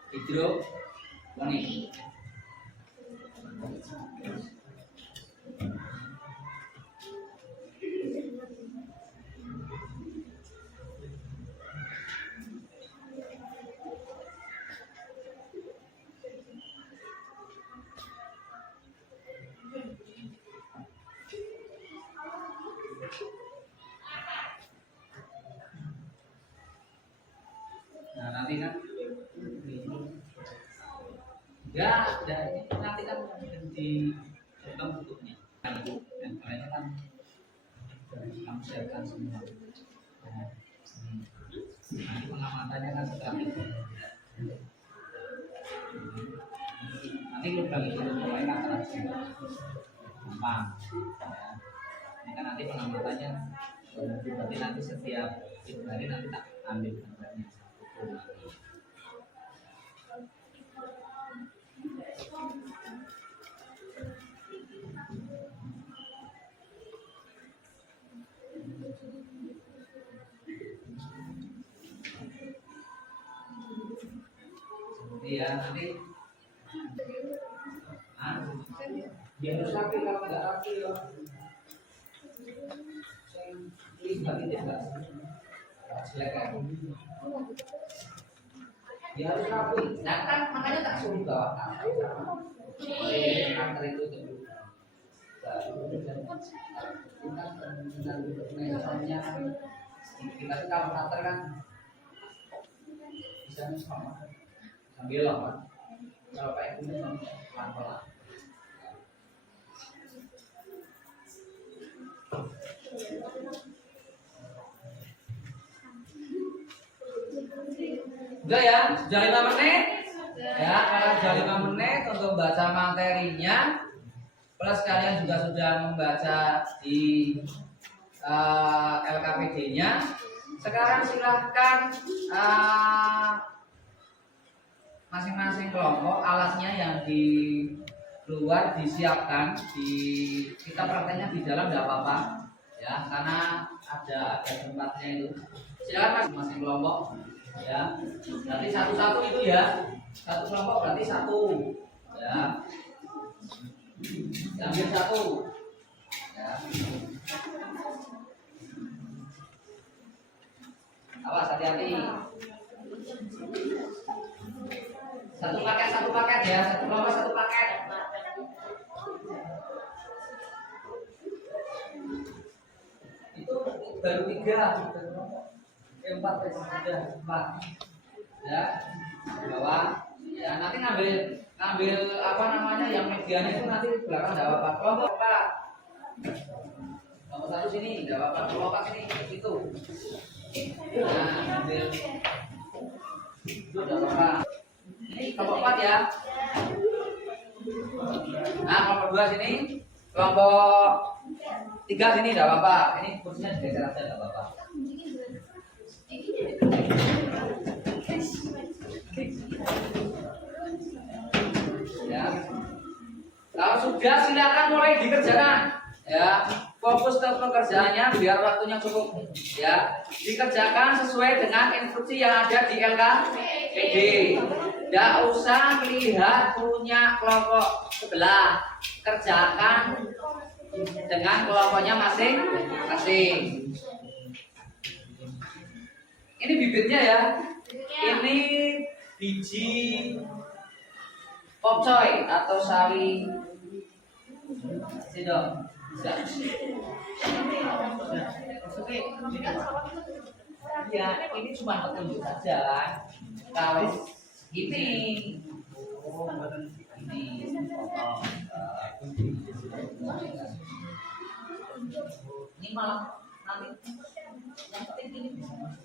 hidroponik. Nah, nanti kan ya, ini nanti kan di program tutupnya. Yang lainnya kan kamu siapkan semua. Nah, nanti pengamatannya kan setelah itu. Nanti lu bagi itu mulai akan gampang. Ya. Ini kan nanti pengamatannya berarti nanti setiap hari nanti tak ambil gambarnya. Iya, nanti dia harus rapi, kalau nggak rapi ya Ini enggak. Jelek kan? Dia harus rapi. Nah kan makanya tak suruh bawa kantor itu dulu. Misalnya kita tuh kalau kantor kan bisa sama sambil lama. Kalau Pak Ibu pelan-pelan. Udah ya, sudah 5 menit. Ya, kalau sudah 5 menit untuk baca materinya, plus kalian juga sudah membaca di LKPD-nya. Sekarang silahkan masing-masing kelompok alatnya yang di luar disiapkan, kita prakteknya di dalam tidak apa-apa ya, karena ada tempatnya itu. Silakan masing-masing kelompok ya. Nanti satu-satu itu ya, satu kelompok berarti satu ya, ambil satu ya. Awas hati-hati. Satu paket ya, satu kelompok satu paket. Itu baru 3, empat sudah 4 ya, di bawah ya. Nanti ngambil apa namanya yang medianya itu nanti di belakang tidak apa-apa. Kelompok 4, nomor 1 sini tidak apa-apa, kelompok sini itu. Nah, ambil itu tidak apa-apa. Ini kelompok 4 ya. Nah, kelompok 2 sini, kelompok 3 sini tidak apa-apa. Ini kursinya digeser aja tidak apa-apa. Ya. Kalau sudah silakan mulai dikerjakan. Ya, fokus ke pekerjaannya biar waktunya cukup. Ya, dikerjakan sesuai dengan instruksi yang ada di LKPD. Tidak usah lihat punya kelompok sebelah, kerjakan dengan kelompoknya masing-masing. Ini bibitnya ya. Ini biji pokcoy atau sawi sidong. Ya, ini cuma petunjuk saja. Kalau ini, ini malah nanti yang penting ini bisa.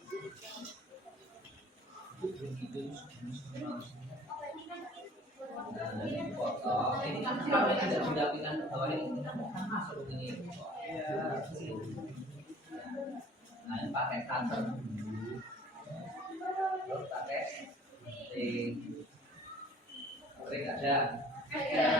Ini kan kalau yang tidak mendapikan ke bawah ini kan masuk ini. Nah, ini pakai cutter, terus pakai klik ada. Ya.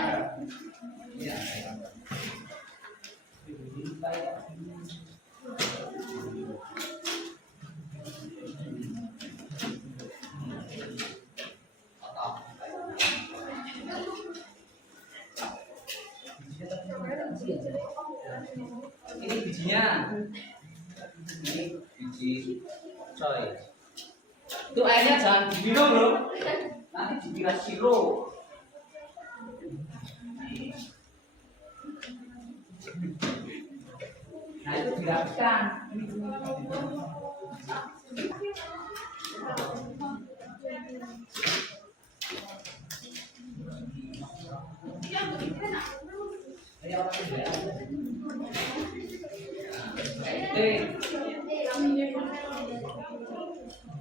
Ini bijinya, ini biji coy. Itu airnya jangan diminum loh, nanti dikira sirup. Nah itu dirapikan.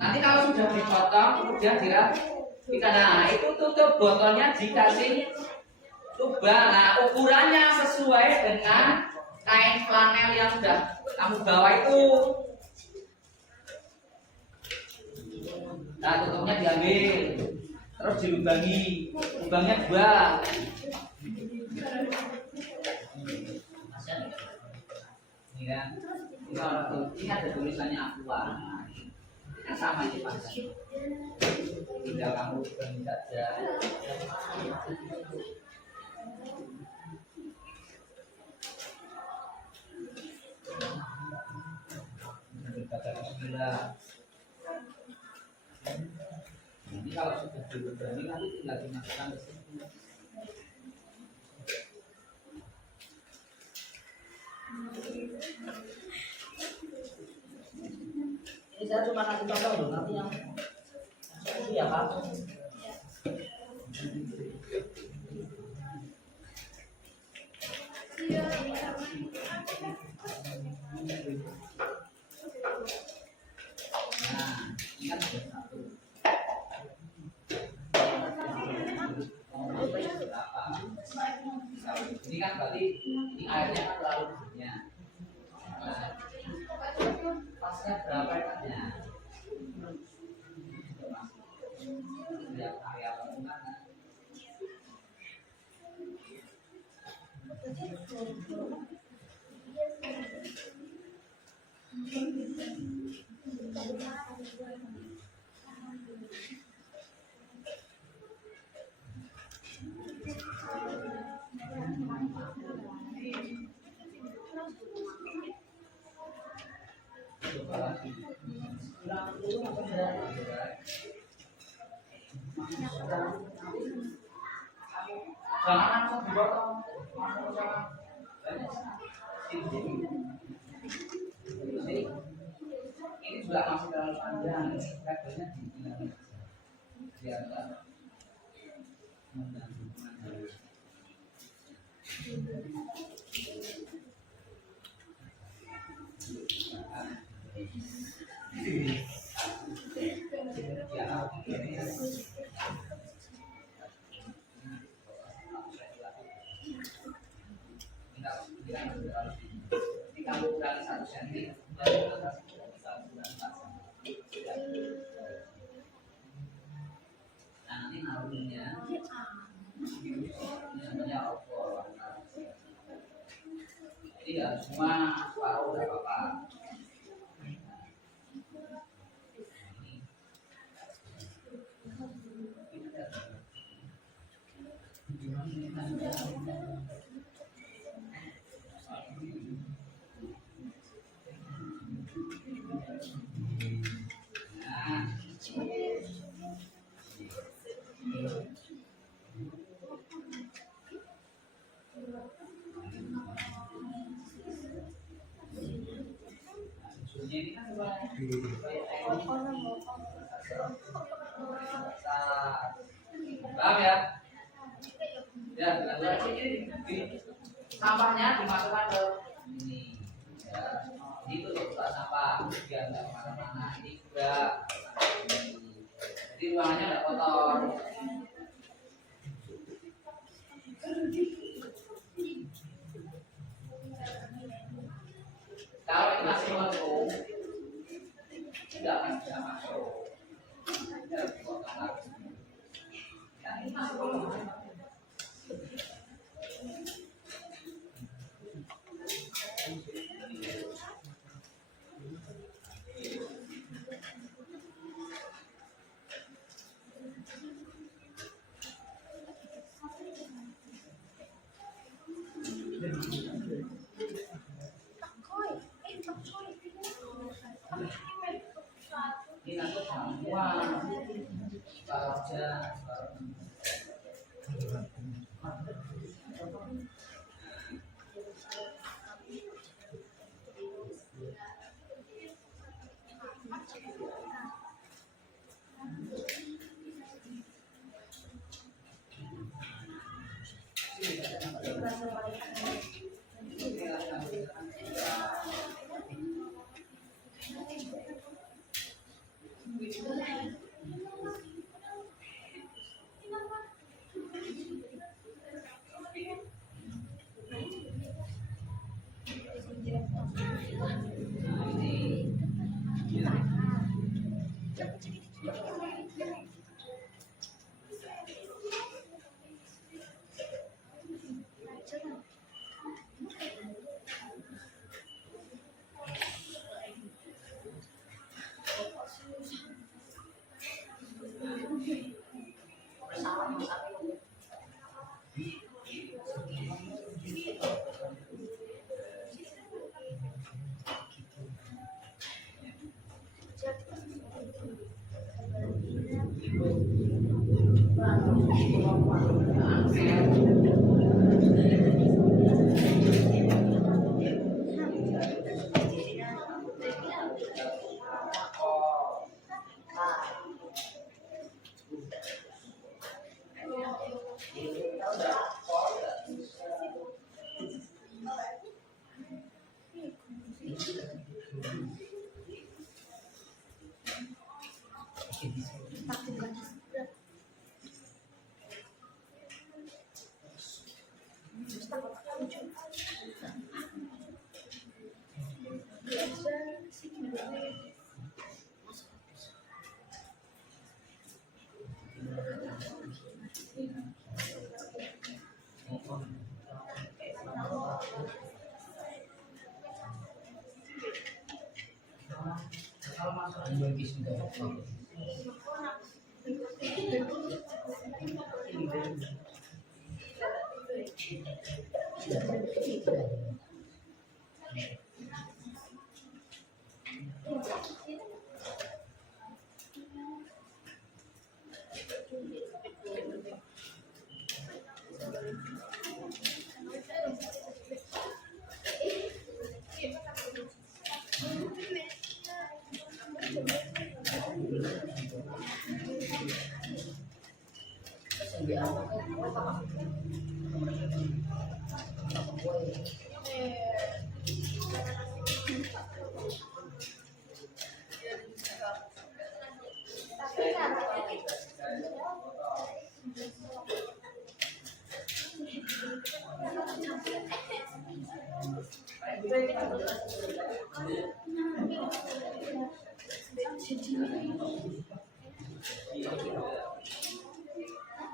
Nanti kalau sudah dipotong kemudian dirapikan. Nah itu tutup botolnya dikasih lubang. Nah ukurannya sesuai dengan kain flanel yang sudah kamu bawa itu. Nah tutupnya diambil, terus dilubangi, lubangnya 2. Ini kan, ini ada tulisannya aqua. Kan sama aja Pak. Tinggal kamu lubangi saja. gula. Ini kalau sudah berani nanti tinggal dimasukkan ke situ. Ini saya cuma kasih contoh loh, nanti yang itu ya Pak. Nah, ini kan sudah satu. Ini kan berarti ini airnya kan terlalu banyak. Nah, pasnya berapa enaknya? Lihat area bagaimana. Coba lagi. Jangan langsung dipotong, langsung jangan. Ini juga masih terlalu panjang, kabelnya dibilangin biar enggak mengganggu. Ini kamu kurangi 1 cm dari atas bisa bulan pasang. Nah nanti naruhnya ini namanya opor. Jadi ya cuma separuh udah apa-apa. Susunya ini kan paham ya? Ya, ini sampahnya dimasukkan ke ini. Ya, itu untuk sampah biar nggak kemana-mana. Ini juga, jadi ruangannya nggak kotor. Kalau ini masih mengurung, tidak akan bisa masuk. Ini harus dipotong lagi. Ya, ini masuk dulu. Ini nanti semua saja.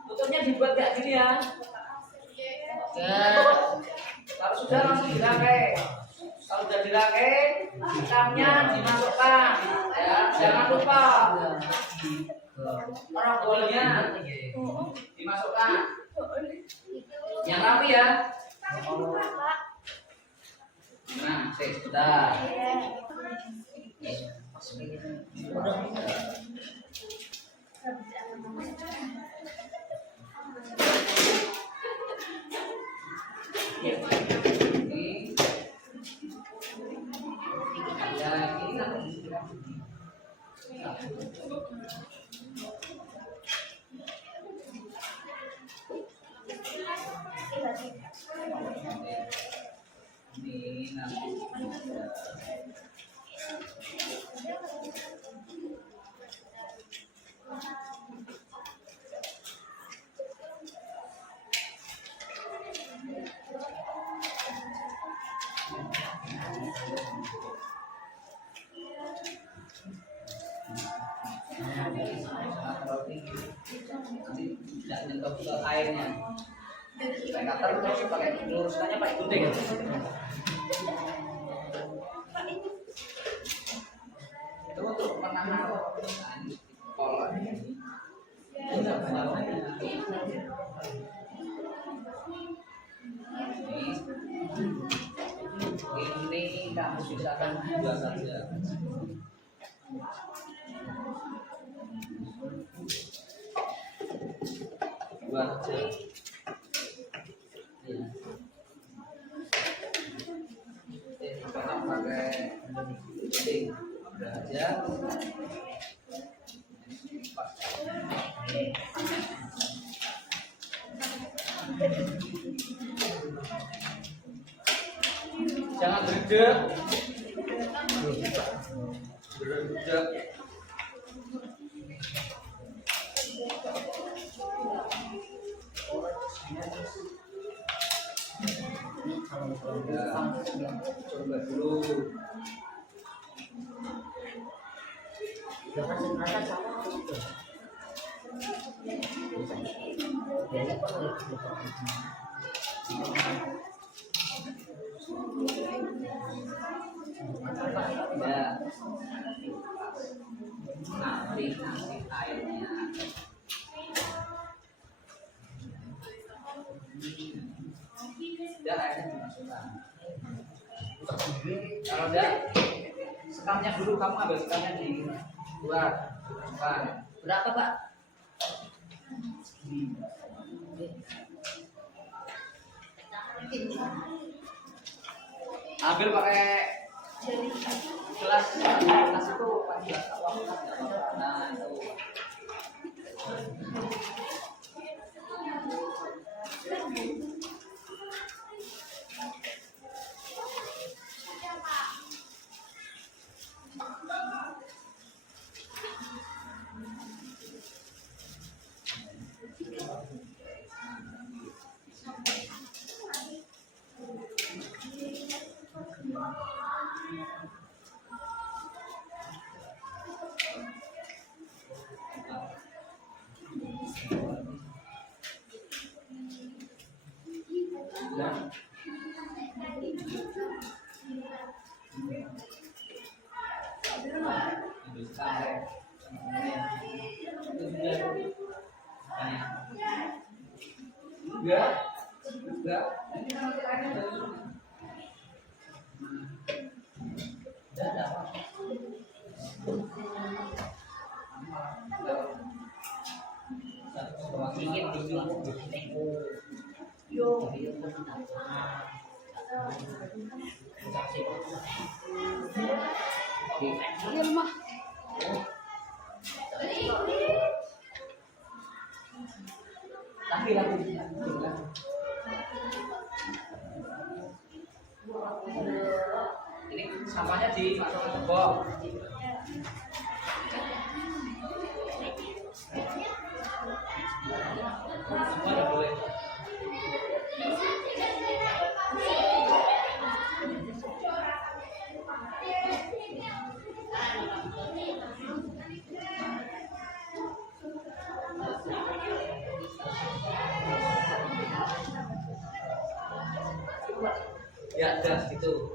Tutupnya dibuat kayak gini ya. Oke. Kalau sudah langsung dirangkai. Kalau sudah dirangkai, hitamnya dimasukkan. Ya, jangan lupa. Rogolnya dimasukkan. Yang rapi ya. Nah, sudah. Tidak nyentuh ke airnya. Pakai cutter terus pakai luruskannya pakai gunting. Itu untuk menahan pola. Ini kamu sisakan 2 saja. Buat pakai gunting aja. Jangan berdek. Berdek. Coba dulu. Jangan sengaja sama. Ya. Nanti airnya. Ya airnya dimasukkan. Kalau enggak, sekamnya dulu, kamu ambil sekamnya di luar. Berapa Pak? Ambil pakai gelas gelas itu pakai gelas awam. Nah itu. Ya. Tapi lagi ini sampahnya dimasukkan ke box. Semua nggak boleh. Ya, gas gitu.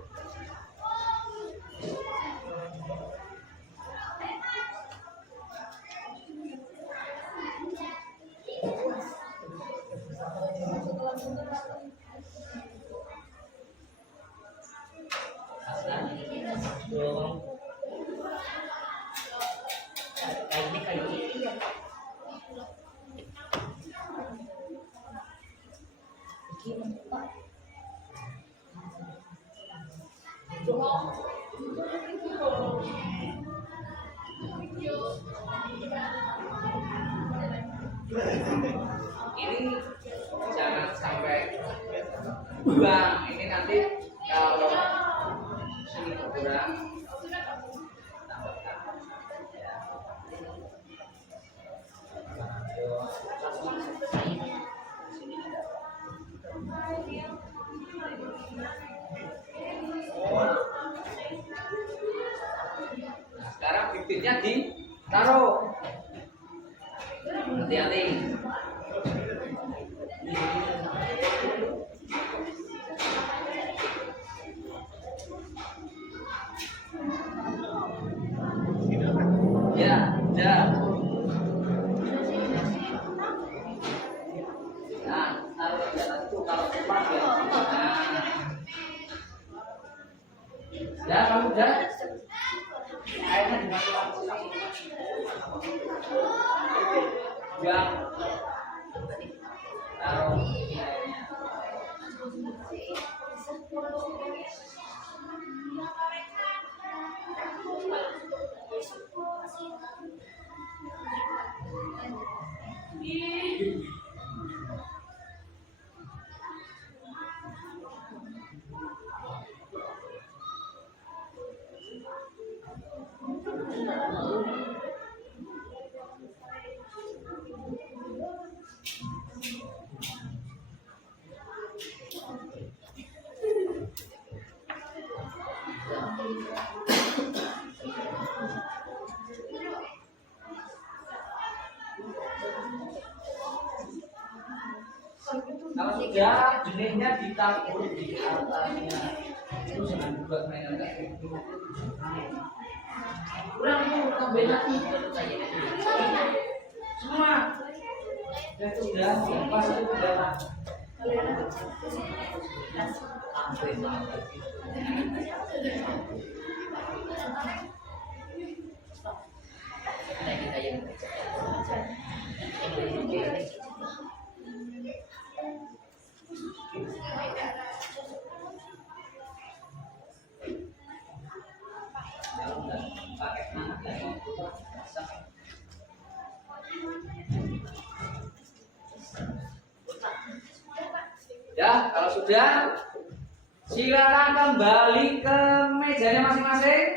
Ini jangan sampai buang. Ini nanti kalau sini kurang tambahkan. Nah, sekarang bibitnya ditaruh. Hati-hati. Ya, ya. Nah, taruh di atas itu kalau cepat ya. Nah. Ya, kamu udah. Airnya dimasukkan. Ya. Taruh airnya. Kalau sudah benihnya ditaruh di atasnya, itu jangan buat mainan kayak gitu. Kurang tambah lagi. Semua. Dan sudah pas itu sudah. Ya, kalau sudah, silakan kembali ke mejanya masing-masing.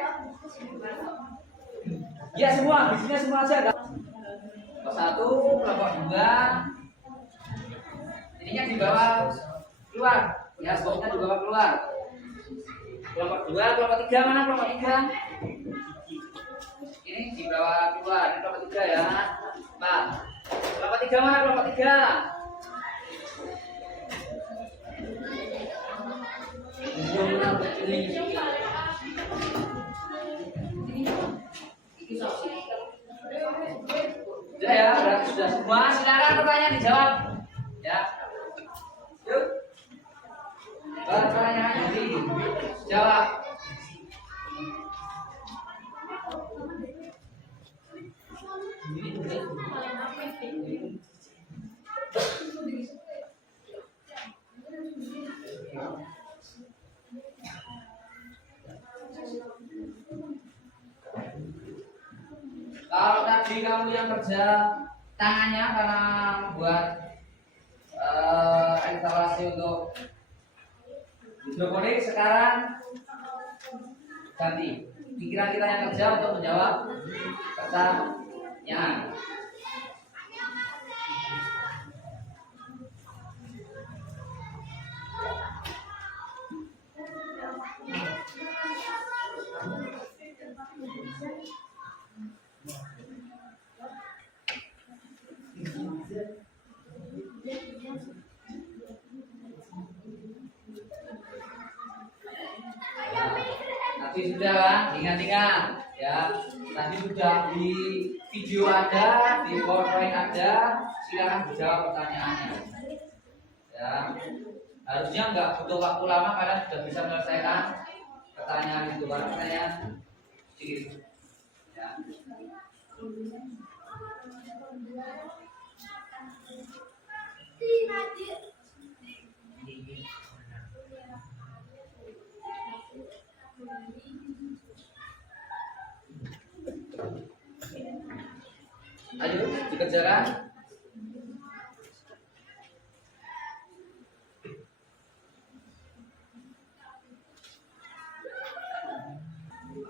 Ya semua, bisnisnya semua aja. Kelompok 1, kelompok 2. Ininya dibawa keluar. Ya, sebabnya dibawa keluar. Kelompok 2, kelompok 3 mana kelompok 3? Ini dibawa keluar. Ini kelompok 3 ya. Pak. Kelompok 3 mana kelompok 3? Sudah ya, berarti sudah semua. Silakan pertanyaan dijawab. Ya. Yuk. Pertanyaannya dijawab. Kalau tadi kamu yang kerja tangannya karena buat instalasi untuk hidroponik, sekarang ganti pikiran kita yang kerja untuk menjawab pertanyaan. Tadi sudah kan, ingat-ingat ya. Tadi sudah di video ada, di PowerPoint ada. Silakan dijawab pertanyaannya. Ya, harusnya nggak butuh waktu lama, kalian sudah bisa menyelesaikan pertanyaan itu. Karena pertanyaan sedikit. Ya. Ayo dikerjakan.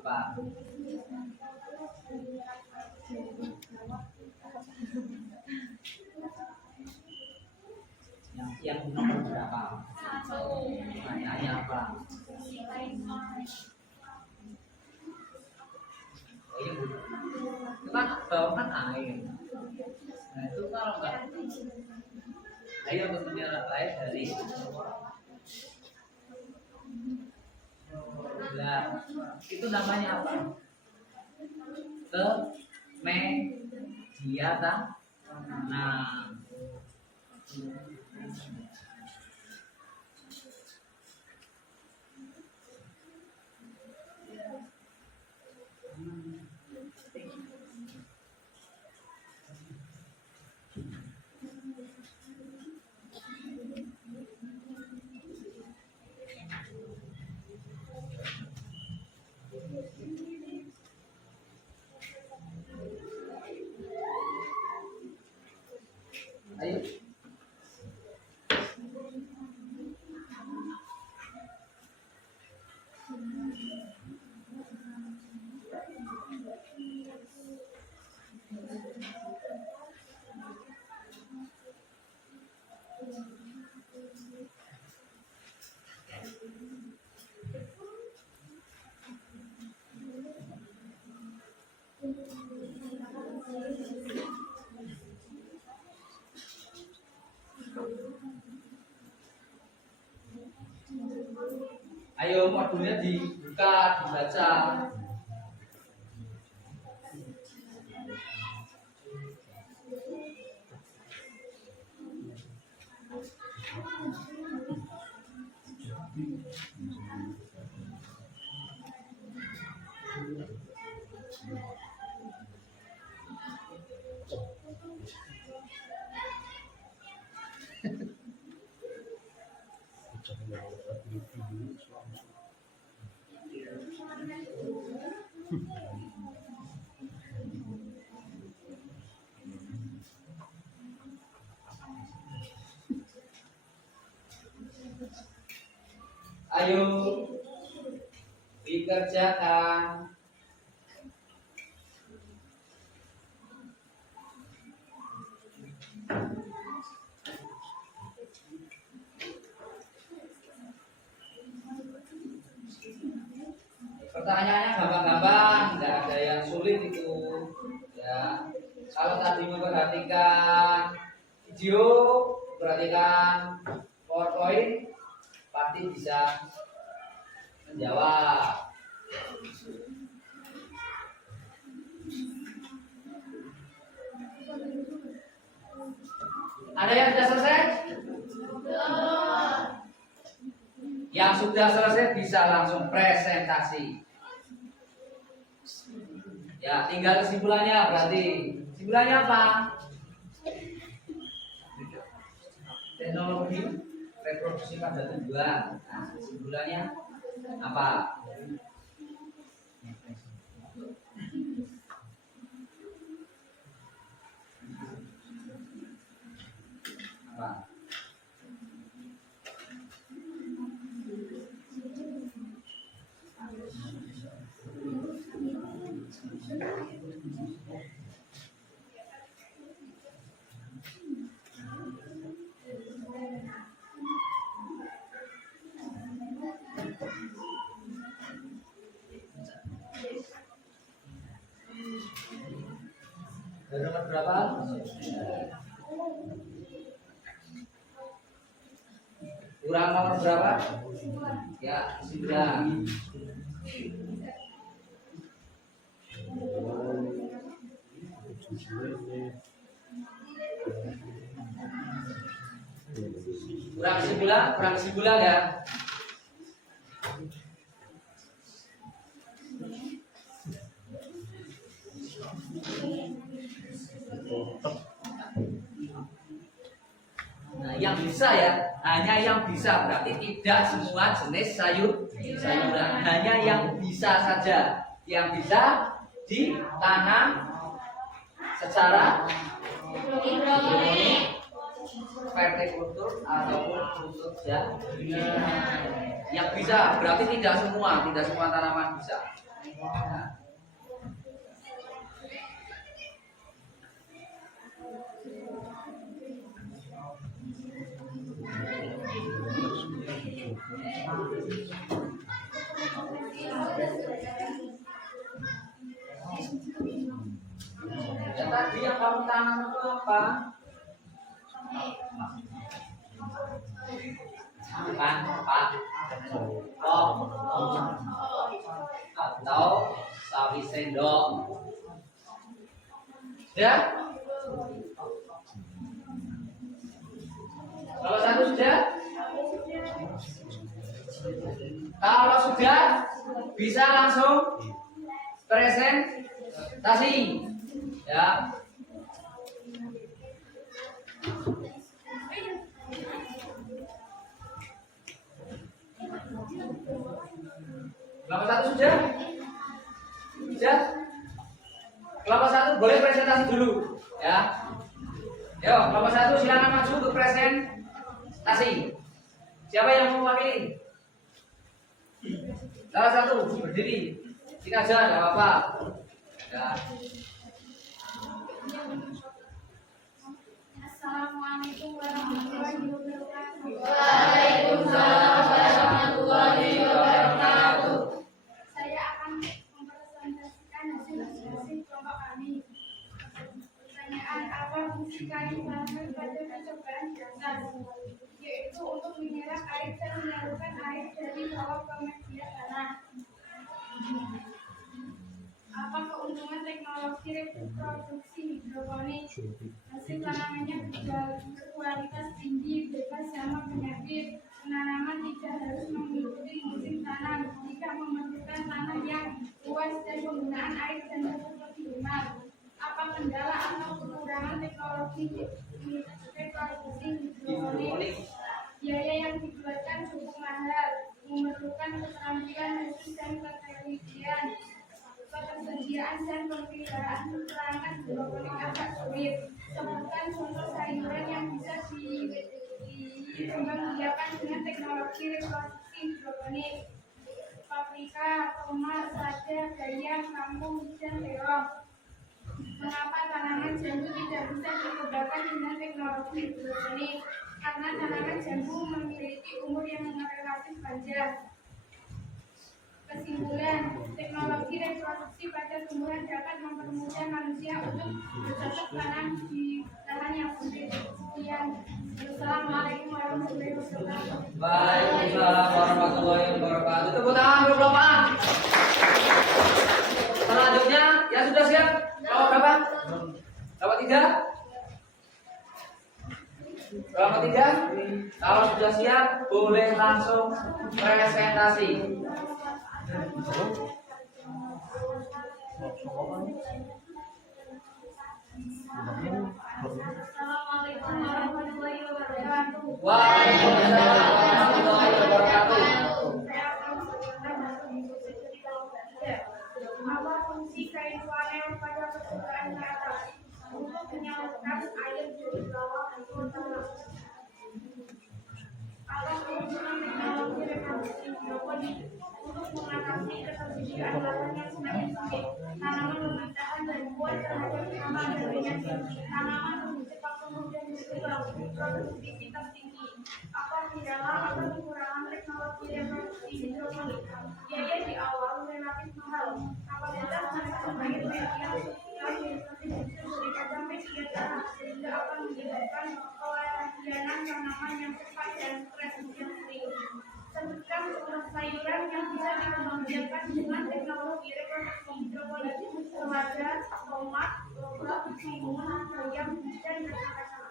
Apa? Yang nomor berapa? Pertanyaannya apa? Oh iya, Bu. Itu kan bawah kan air. Nah itu kalau enggak, air untuk menyerap air dari nah, itu namanya apa? Media tanah. Ayo. Ayo modulnya dibuka, dibaca. dikerjakan. Pertanyaannya gampang-gampang, tidak ada yang sulit itu. Ya, kalau tadi memperhatikan video, perhatikan PowerPoint, pasti bisa menjawab. Ada yang sudah selesai? Yang sudah selesai bisa langsung presentasi. Ya, tinggal kesimpulannya berarti. Kesimpulannya apa? Teknologi reproduksi pada tumbuhan. Nah, kesimpulannya apa? Apa? Nomor berapa? Kurang nomor berapa? Ya, 9. Kurang kesimpulan ya. Nah, yang bisa ya, hanya yang bisa, berarti tidak semua jenis sayuran, hanya yang bisa saja, yang bisa ditanam secara hidroponik, vertikultur ataupun kultur jaringan. Yang bisa, berarti tidak semua tanaman bisa. Nah. Ya, tadi yang kamu tanam itu apa? Pak. Atau sawi sendok. Ya? Kalau satu sudah? Kalau sudah, bisa langsung presentasi. Ya. Kelompok 1 sudah? Sudah? Kelompok 1 boleh presentasi dulu, ya. Yo, kelompok 1 silakan maju untuk presentasi. Siapa yang mau mewakili? Salah satu berdiri. Sini aja, enggak apa-apa. Ya. Assalamualaikum warahmatullahi wabarakatuh. Waalaikumsalam warahmatullahi wabarakatuh. Saya akan mempresentasikan hasil kelompok kami. Pertanyaan, apa fungsi kain tanam pada percobaan dasar? Yaitu untuk menyerap air dan menyalurkan air dari bawah ke media tanah. Apa keuntungan teknologi reproduksi hidroponik? Hasil tanamannya berkualitas tinggi, bebas hama penyakit. Penanaman tidak harus mengikuti musim tanam jika memerlukan tanah yang luas dan penggunaan air dan pupuk lebih hemat. Apa kendala atau kekurangan teknologi reproduksi hidroponik? Biaya yang dikeluarkan cukup mahal, memerlukan keterampilan khusus dan ketelitian. Ketersediaan dan pemeliharaan perangkat hidroponik agak sulit. Sebutkan contoh sayuran yang bisa dikembangbiakan dengan teknologi reproduksi hidroponik. Paprika, tomat, lada, bayam, kangkung, dan terong. Mengapa tanaman jambu tidak bisa dikembangkan dengan teknologi hidroponik? Karena tanaman jambu memiliki umur yang relatif panjang. Kesimpulan, teknologi reproduksi pada tumbuhan dapat mempermudah manusia untuk bercocok tanam di lahan yang sempit. Sekian. Wassalamualaikum warahmatullahi wabarakatuh. Waalaikumsalam warahmatullahi wabarakatuh. Tepuk tangan untuk Bapak. Selanjutnya, ya sudah siap? Nomor berapa? Nomor 3? Nomor 3? Kalau sudah siap, boleh langsung presentasi. Assalamualaikum warahmatullahi wabarakatuh. Waalaikumsalam warahmatullahi wabarakatuh. Saya akan menjelaskan hasil diskusi kelompok 3. Apa fungsi kain flanel pada permukaan ke atas untuk menyalurkan air dari bawah ke tanah? Apa keuntungan teknologi reproduksi hidroponik untuk mengatasi ketersediaan lahan yang semakin sempit? Tanaman lebih tahan dan kuat terhadap hama dan penyakit. Tanaman lebih cepat tumbuh dan berkembang, produktivitas tinggi. Apa kendala atau kekurangan teknologi reproduksi hidroponik? Biaya di awal relatif mahal. Apabila masa sebagai media berikan sampai 3 tahun sehingga akan menyebabkan kelainan tanaman yang cepat dan stres yang sering. Sebutkan sayuran yang bisa dikembangbiakkan dengan teknologi reproduksi hidroponik, selada, tomat, lobak, timun, bayam, dan macam-macam.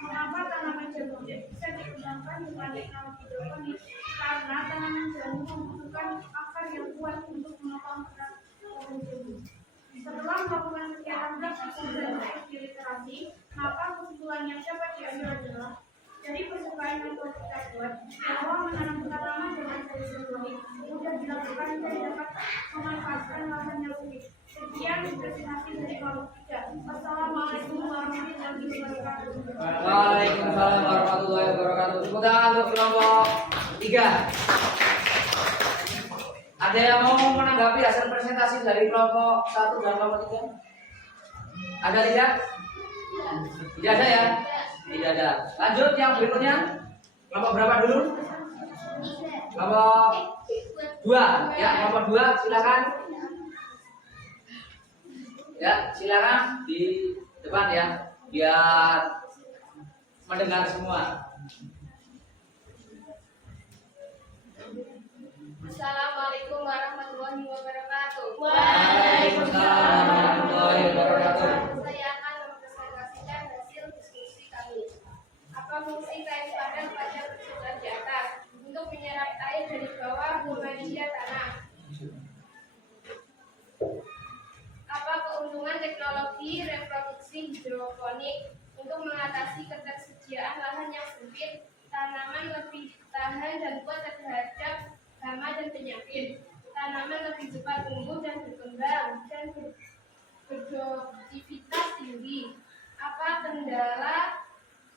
Mengapa tanaman jambu tidak bisa dikembangkan dengan teknologi hidroponik? Karena tanaman jambu membutuhkan akar yang kuat untuk menopang berat pohon jambu. Setelah melakukan sekian praktik dan di literasi, maka kesimpulan yang dapat diambil adalah dari percobaan yang telah kita buat bahwa menanam tanaman dengan cara hidroponik mudah dilakukan dan dapat memanfaatkan lahan yang sempit. Sekian presentasi dari kelompok 3. Wassalamualaikum warahmatullahi wabarakatuh. Waalaikumsalam warahmatullahi wabarakatuh. Tepuk tangan untuk kelompok 3. Ada yang mau menanggapi hasil presentasi dari kelompok 1 dan kelompok 3? Ada tidak? Tidak ada ya? Tidak ada. Lanjut yang berikutnya. Kelompok berapa dulu? Kelompok 2. Ya, kelompok 2 silakan. Ya, silakan di depan ya, biar mendengar semua. Assalamualaikum warahmatullahi wabarakatuh. Waalaikumsalam warahmatullahi wabarakatuh. Saya akan mempresentasikan hasil diskusi kami. Apa fungsi kain padan pada permukaan di atas untuk menyerap air dari bawah ke media tanah? Apa keuntungan teknologi reproduksi hidroponik untuk mengatasi ketersediaan lahan yang sempit? Tanaman lebih tahan dan kuat terhadap hama dan penyakit. Tanaman lebih cepat tumbuh dan berkembang dan produktivitas tinggi. Apa kendala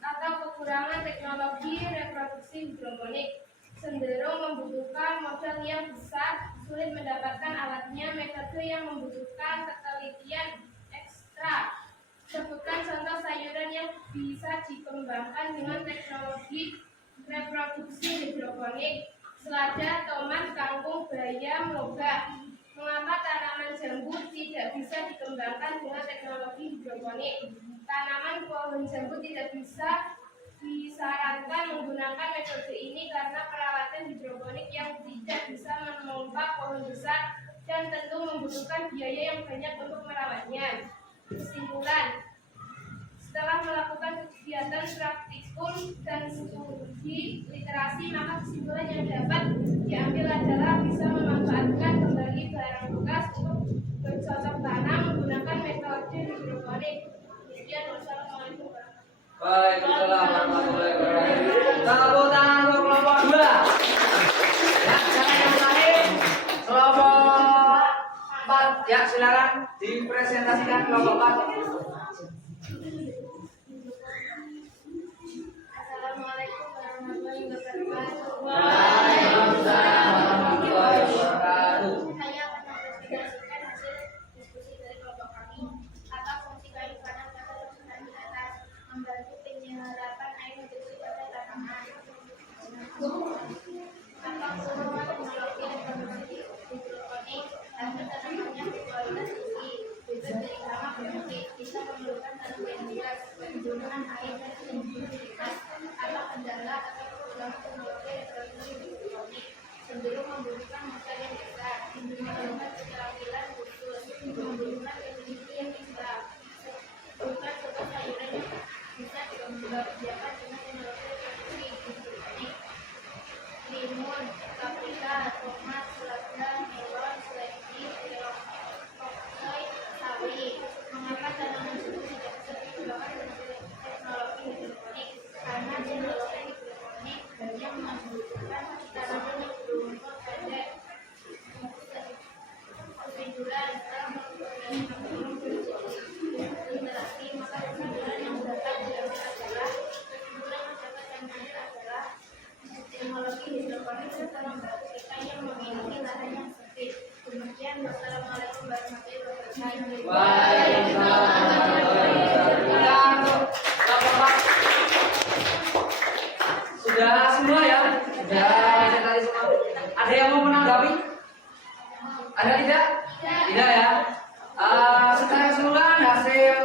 atau kekurangan teknologi reproduksi hidroponik? Cenderung membutuhkan modal yang besar, sulit mendapatkan alatnya, metode yang membutuhkan ketelitian ekstra. Sebutkan contoh sayuran yang bisa dikembangkan dengan teknologi reproduksi hidroponik. Selada, tomat, kangkung, bayam, lobak. Mengapa tanaman jambu tidak bisa dikembangkan dengan teknologi hidroponik? Tanaman pohon jambu tidak bisa disarankan menggunakan metode ini karena perawatan hidroponik yang tidak bisa menumpak pohon besar dan tentu membutuhkan biaya yang banyak untuk merawatnya. Kesimpulan, setelah melakukan kegiatan praktikum dan studi literasi, maka kesimpulan yang dapat diambil adalah bisa memanfaatkan kembali barang bekas untuk bercocok tanam menggunakan metode hidroponik. Demikian, wassalamualaikum warahmatullahi wabarakatuh. Waalaikumsalam warahmatullahi wabarakatuh. Tepuk tangan untuk kelompok 2. Ya, silakan yang lain. Kelompok 4, ya silakan dipresentasikan kelompok 4. Assalamualaikum warahmatullahi wabarakatuh. Waalaikumsalam warahmatullahi wabarakatuh. Waalaikumsalam warahmatullahi wabarakatuh. Bapak-bapak, sudah semua ya? Sudah presentasi semua. Ada yang mau menanggapi? Ada tidak? Tidak ya. Secara keseluruhan hasil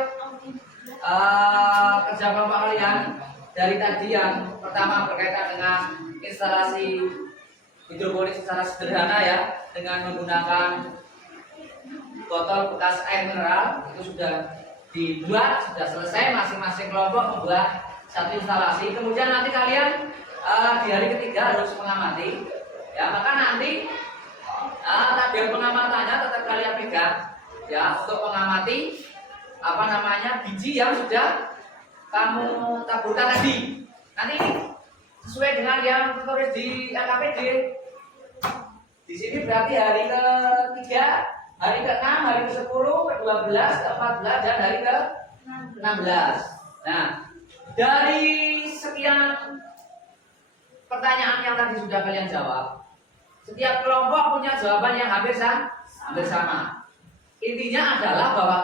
kerja kelompok kalian dari tadi yang pertama berkaitan dengan instalasi hidroponik secara sederhana ya, dengan menggunakan botol bekas air mineral itu sudah dibuat, sudah selesai, masing-masing kelompok membuat satu instalasi. Kemudian nanti kalian di hari ketiga harus mengamati ya, maka nanti tabel pengamatannya tetap kalian pegang ya, untuk mengamati biji yang sudah kamu taburkan tadi. Nanti sesuai dengan yang tertulis di LKPD. Di sini berarti hari ke-3, hari ke-6, hari ke-10, ke-12, ke-14, dan hari ke-16. Nah, dari sekian pertanyaan yang tadi sudah kalian jawab, setiap kelompok punya jawaban yang hampir sama. Intinya adalah bahwa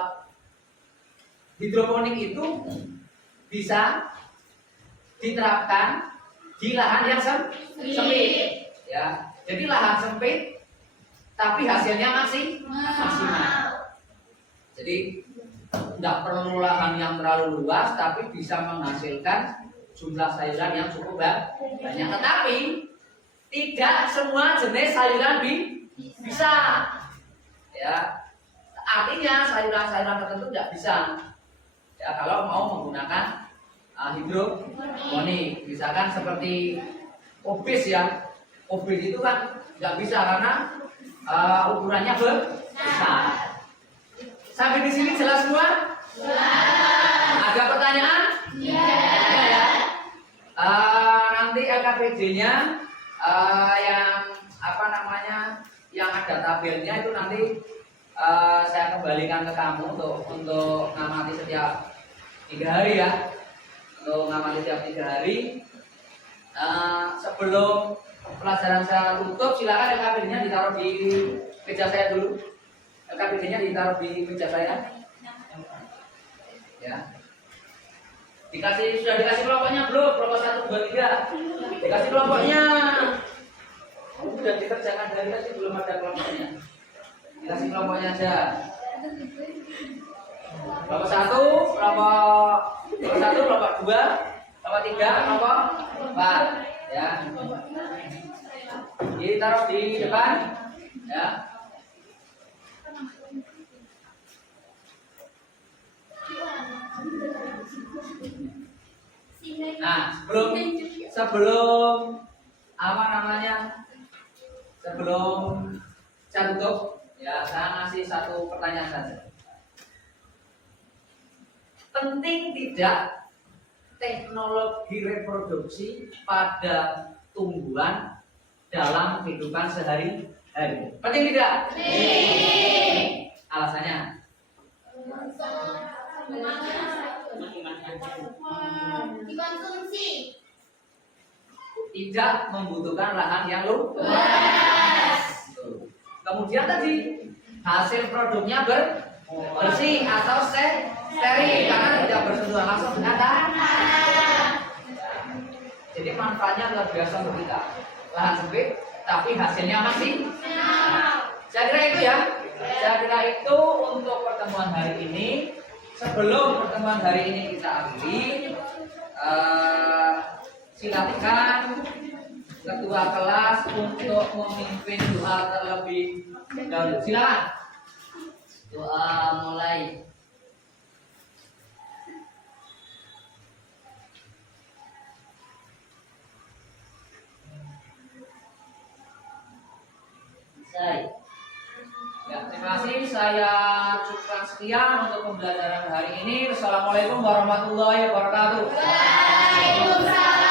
hidroponik itu bisa diterapkan di lahan yang sempit. Ya, jadi lahan sempit, tapi hasilnya maksimal. Jadi tidak perlu lahan yang terlalu luas, tapi bisa menghasilkan jumlah sayuran yang cukup banyak. Tetapi tidak semua jenis sayuran bisa. Ya, artinya sayuran-sayuran tertentu tidak bisa. Ya, kalau mau menggunakan hidroponik, misalkan seperti obis ya. Obis itu kan nggak bisa karena ukurannya besar. Sampai di sini jelas semua? Ada pertanyaan? Ya. Nanti LKPD-nya yang ada tabelnya itu nanti saya kembalikan ke kamu untuk ngamati setiap 3 hari ya. Untuk ngamati setiap 3 hari. Sebelum pelajaran saya tutup, silakan LKPD-nya ditaruh di meja saya dulu. LKPD-nya ditaruh di meja saya. Ya. Sudah dikasih kelompoknya belum? Kelompok 1, 2, 3. Dikasih kelompoknya. Sudah dikerjakan dari tadi, belum ada kelompoknya. Dikasih kelompoknya aja. Kelompok 1, kelompok 2, kelompok 3, kelompok 4. Ya. Jadi taruh di depan. Ya. Nah, sebelum saya tutup, ya saya ngasih satu pertanyaan saja. Penting tidak teknologi reproduksi pada tumbuhan dalam kehidupan sehari-hari? Penting tidak? Penting. Alasannya? Dikonsumsi. Tidak membutuhkan lahan yang luas. Kemudian tadi hasil produknya bersih atau steril karena tidak bersentuhan langsung dengan tanah. Jadi manfaatnya luar biasa untuk kita. Lahan sempit tapi hasilnya masih. Saya kira itu ya. Saya kira itu untuk pertemuan hari ini. Sebelum pertemuan hari ini kita akhiri, silakan ketua kelas untuk memimpin doa terlebih dahulu. Silakan. Doa mulai. Ya, terima kasih. Saya cukupkan sekian untuk pembelajaran hari ini. Wassalamualaikum warahmatullahi wabarakatuh. Waalaikumsalam.